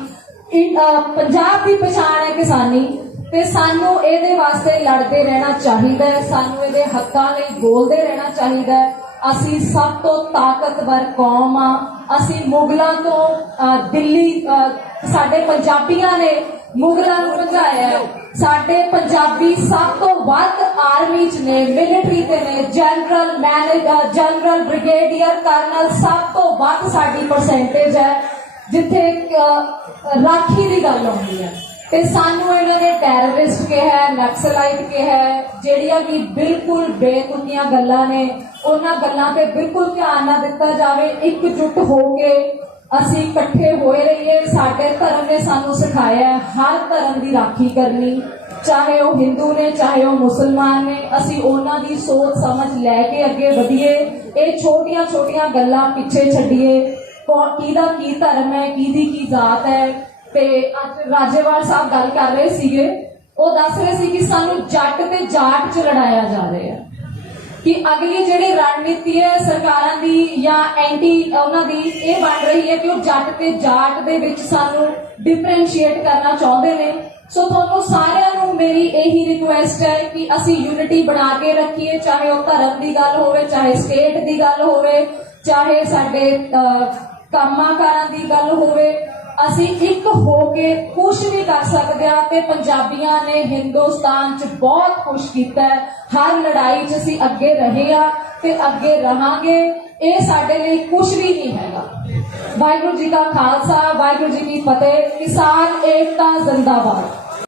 ਪੰਜਾਬ ਦੀ ਪਛਾਣ ਹੈ ਕਿਸਾਨੀ ਤੇ ਸਾਨੂੰ ਇਹਦੇ ਵਾਸਤੇ ਲੜਦੇ ਰਹਿਣਾ ਚਾਹੀਦਾ ਹੈ। ਸਾਨੂੰ ਇਹਦੇ ਹੱਕਾਂ ਲਈ ਬੋਲਦੇ ਰਹਿਣਾ ਚਾਹੀਦਾ ਹੈ। ਅਸੀਂ ਸਭ ਤੋਂ ਤਾਕਤਵਰ ਕੌਮ ਆ। ਅਸੀਂ ਮੁਗਲਾਂ ਤੋਂ ਦਿੱਲੀ, ਸਾਡੇ ਪੰਜਾਬੀਆਂ ਨੇ ਮੁਗਲਾਂ ਨੂੰ ਭਜਾਇਆ। ਸਾਡੇ ਪੰਜਾਬੀ ਸਭ ਤੋਂ ਵੱਧ ਆਰਮੀ ਚ ਨੇ, ਮਿਲਟਰੀ ਤੇ ਨੇ, ਜਨਰਲ, ਜਨਰਲ, ਬ੍ਰਿਗੇਡੀਅਰ, ਕਰਨਲ, ਸਭ ਤੋਂ ਵੱਧ ਸਾਡੀ ਪਰਸੈਂਟੇਜ ਹੈ ਜਿੱਥੇ ਰਾਖੀ ਦੀ ਗੱਲ ਆਉਂਦੀ ਹੈ। ਤੇ ਸਾਨੂੰ ਇਹਨਾਂ ਨੇ ਟੈਰਰਿਸਟ ਕਿਹਾ, ਨਕਸਲਾਈਟ ਕਿਹਾ, ਜਿਹੜੀਆਂ ਕਿ ਬਿਲਕੁਲ ਬੇਤੁਕੀਆਂ ਗੱਲਾਂ ਨੇ। ਉਹਨਾਂ ਗੱਲਾਂ ਤੇ ਬਿਲਕੁਲ ਧਿਆਨ ਨਾ ਦਿੱਤਾ ਜਾਵੇ। ਇਕਜੁੱਟ ਹੋ ਕੇ ਅਸੀਂ ਇਕੱਠੇ ਹੋਏ ਰਹੀਏ। ਸਾਡੇ ਧਰਮ ਨੇ ਸਾਨੂੰ ਸਿਖਾਇਆ ਹਰ ਧਰਮ ਦੀ ਰਾਖੀ ਕਰਨੀ, ਚਾਹੇ ਉਹ ਹਿੰਦੂ ਨੇ, ਚਾਹੇ ਉਹ ਮੁਸਲਮਾਨ ਨੇ। ਅਸੀਂ ਉਹਨਾਂ ਦੀ ਸੋਚ ਸਮਝ ਲੈ ਕੇ ਅੱਗੇ ਵਧੀਏ। ਇਹ ਛੋਟੀਆਂ ਛੋਟੀਆਂ ਗੱਲਾਂ ਪਿੱਛੇ ਛੱਡੀਏ। ਕਿਹਦਾ ਕੀ ਧਰਮ ਹੈ, ਕਿਹਦੀ ਕੀ ਜ਼ਾਤ ਹੈ। ਤੇ ਅੱਜ ਰਾਜੇਵਾਲ ਸਾਹਿਬ ਗੱਲ ਕਰ ਰਹੇ ਸੀਗੇ, ਉਹ ਦੱਸ ਰਹੇ ਸੀ ਕਿ ਸਾਨੂੰ ਜੱਟ ਤੇ ਜਾਟ ਚ ਲੜਾਇਆ ਜਾ ਰਿਹਾ ਹੈ ਕਿ ਅਗਲੀ ਜਿਹੜੀ ਰਣਨੀਤੀ ਹੈ ਸਰਕਾਰਾਂ ਦੀ ਜਾਂ ਐਂਟੀ ਉਹਨਾਂ ਦੀ, ਇਹ ਬਣ ਰਹੀ ਹੈ ਕਿ ਉਹ ਜੱਟ ਤੇ ਜਾਟ ਦੇ ਵਿੱਚ ਸਾਨੂੰ ਡਿਫਰੈਂਸ਼ੀਏਟ ਕਰਨਾ ਚਾਹੁੰਦੇ ਨੇ। ਸੋ ਤੁਹਾਨੂੰ ਸਾਰਿਆਂ ਨੂੰ ਮੇਰੀ ਇਹੀ ਰਿਕੁਐਸਟ ਹੈ ਕਿ ਅਸੀਂ ਯੂਨਿਟੀ ਬਣਾ ਕੇ ਰੱਖੀਏ, ਚਾਹੇ ਉਹ ਧਰਮ ਦੀ ਗੱਲ ਹੋਵੇ, ਚਾਹੇ ਸਟੇਟ ਦੀ ਗੱਲ ਹੋਵੇ, ਚਾਹੇ ਸਾਡੇ ਕੰਮਾਂਕਾਰਾਂ ਦੀ ਗੱਲ ਹੋਵੇ। ਅਸੀਂ ਇੱਕ ਹੋ ਕੇ ਕੁਝ ਵੀ ਕਰ ਸਕਦੇ ਹਾਂ ਤੇ ਪੰਜਾਬੀਆਂ ਨੇ ਹਿੰਦੁਸਤਾਨ 'ਚ ਬਹੁਤ ਕੁਝ ਕੀਤਾ ਹੈ। ਹਰ ਲੜਾਈ 'ਚ ਅਸੀਂ ਅੱਗੇ ਰਹੇ ਆ ਤੇ ਅੱਗੇ ਰਹਾਂਗੇ। ਇਹ ਸਾਡੇ ਲਈ ਕੁਝ ਵੀ ਨਹੀਂ ਹੈਗਾ। ਵਾਹਿਗੁਰੂ ਜੀ ਦਾ ਖਾਲਸਾ, ਵਾਹਿਗੁਰੂ ਜੀ ਕੀ ਫਤਿਹ। ਕਿਸਾਨ ਏਕਤਾ ਜ਼ਿੰਦਾਬਾਦ।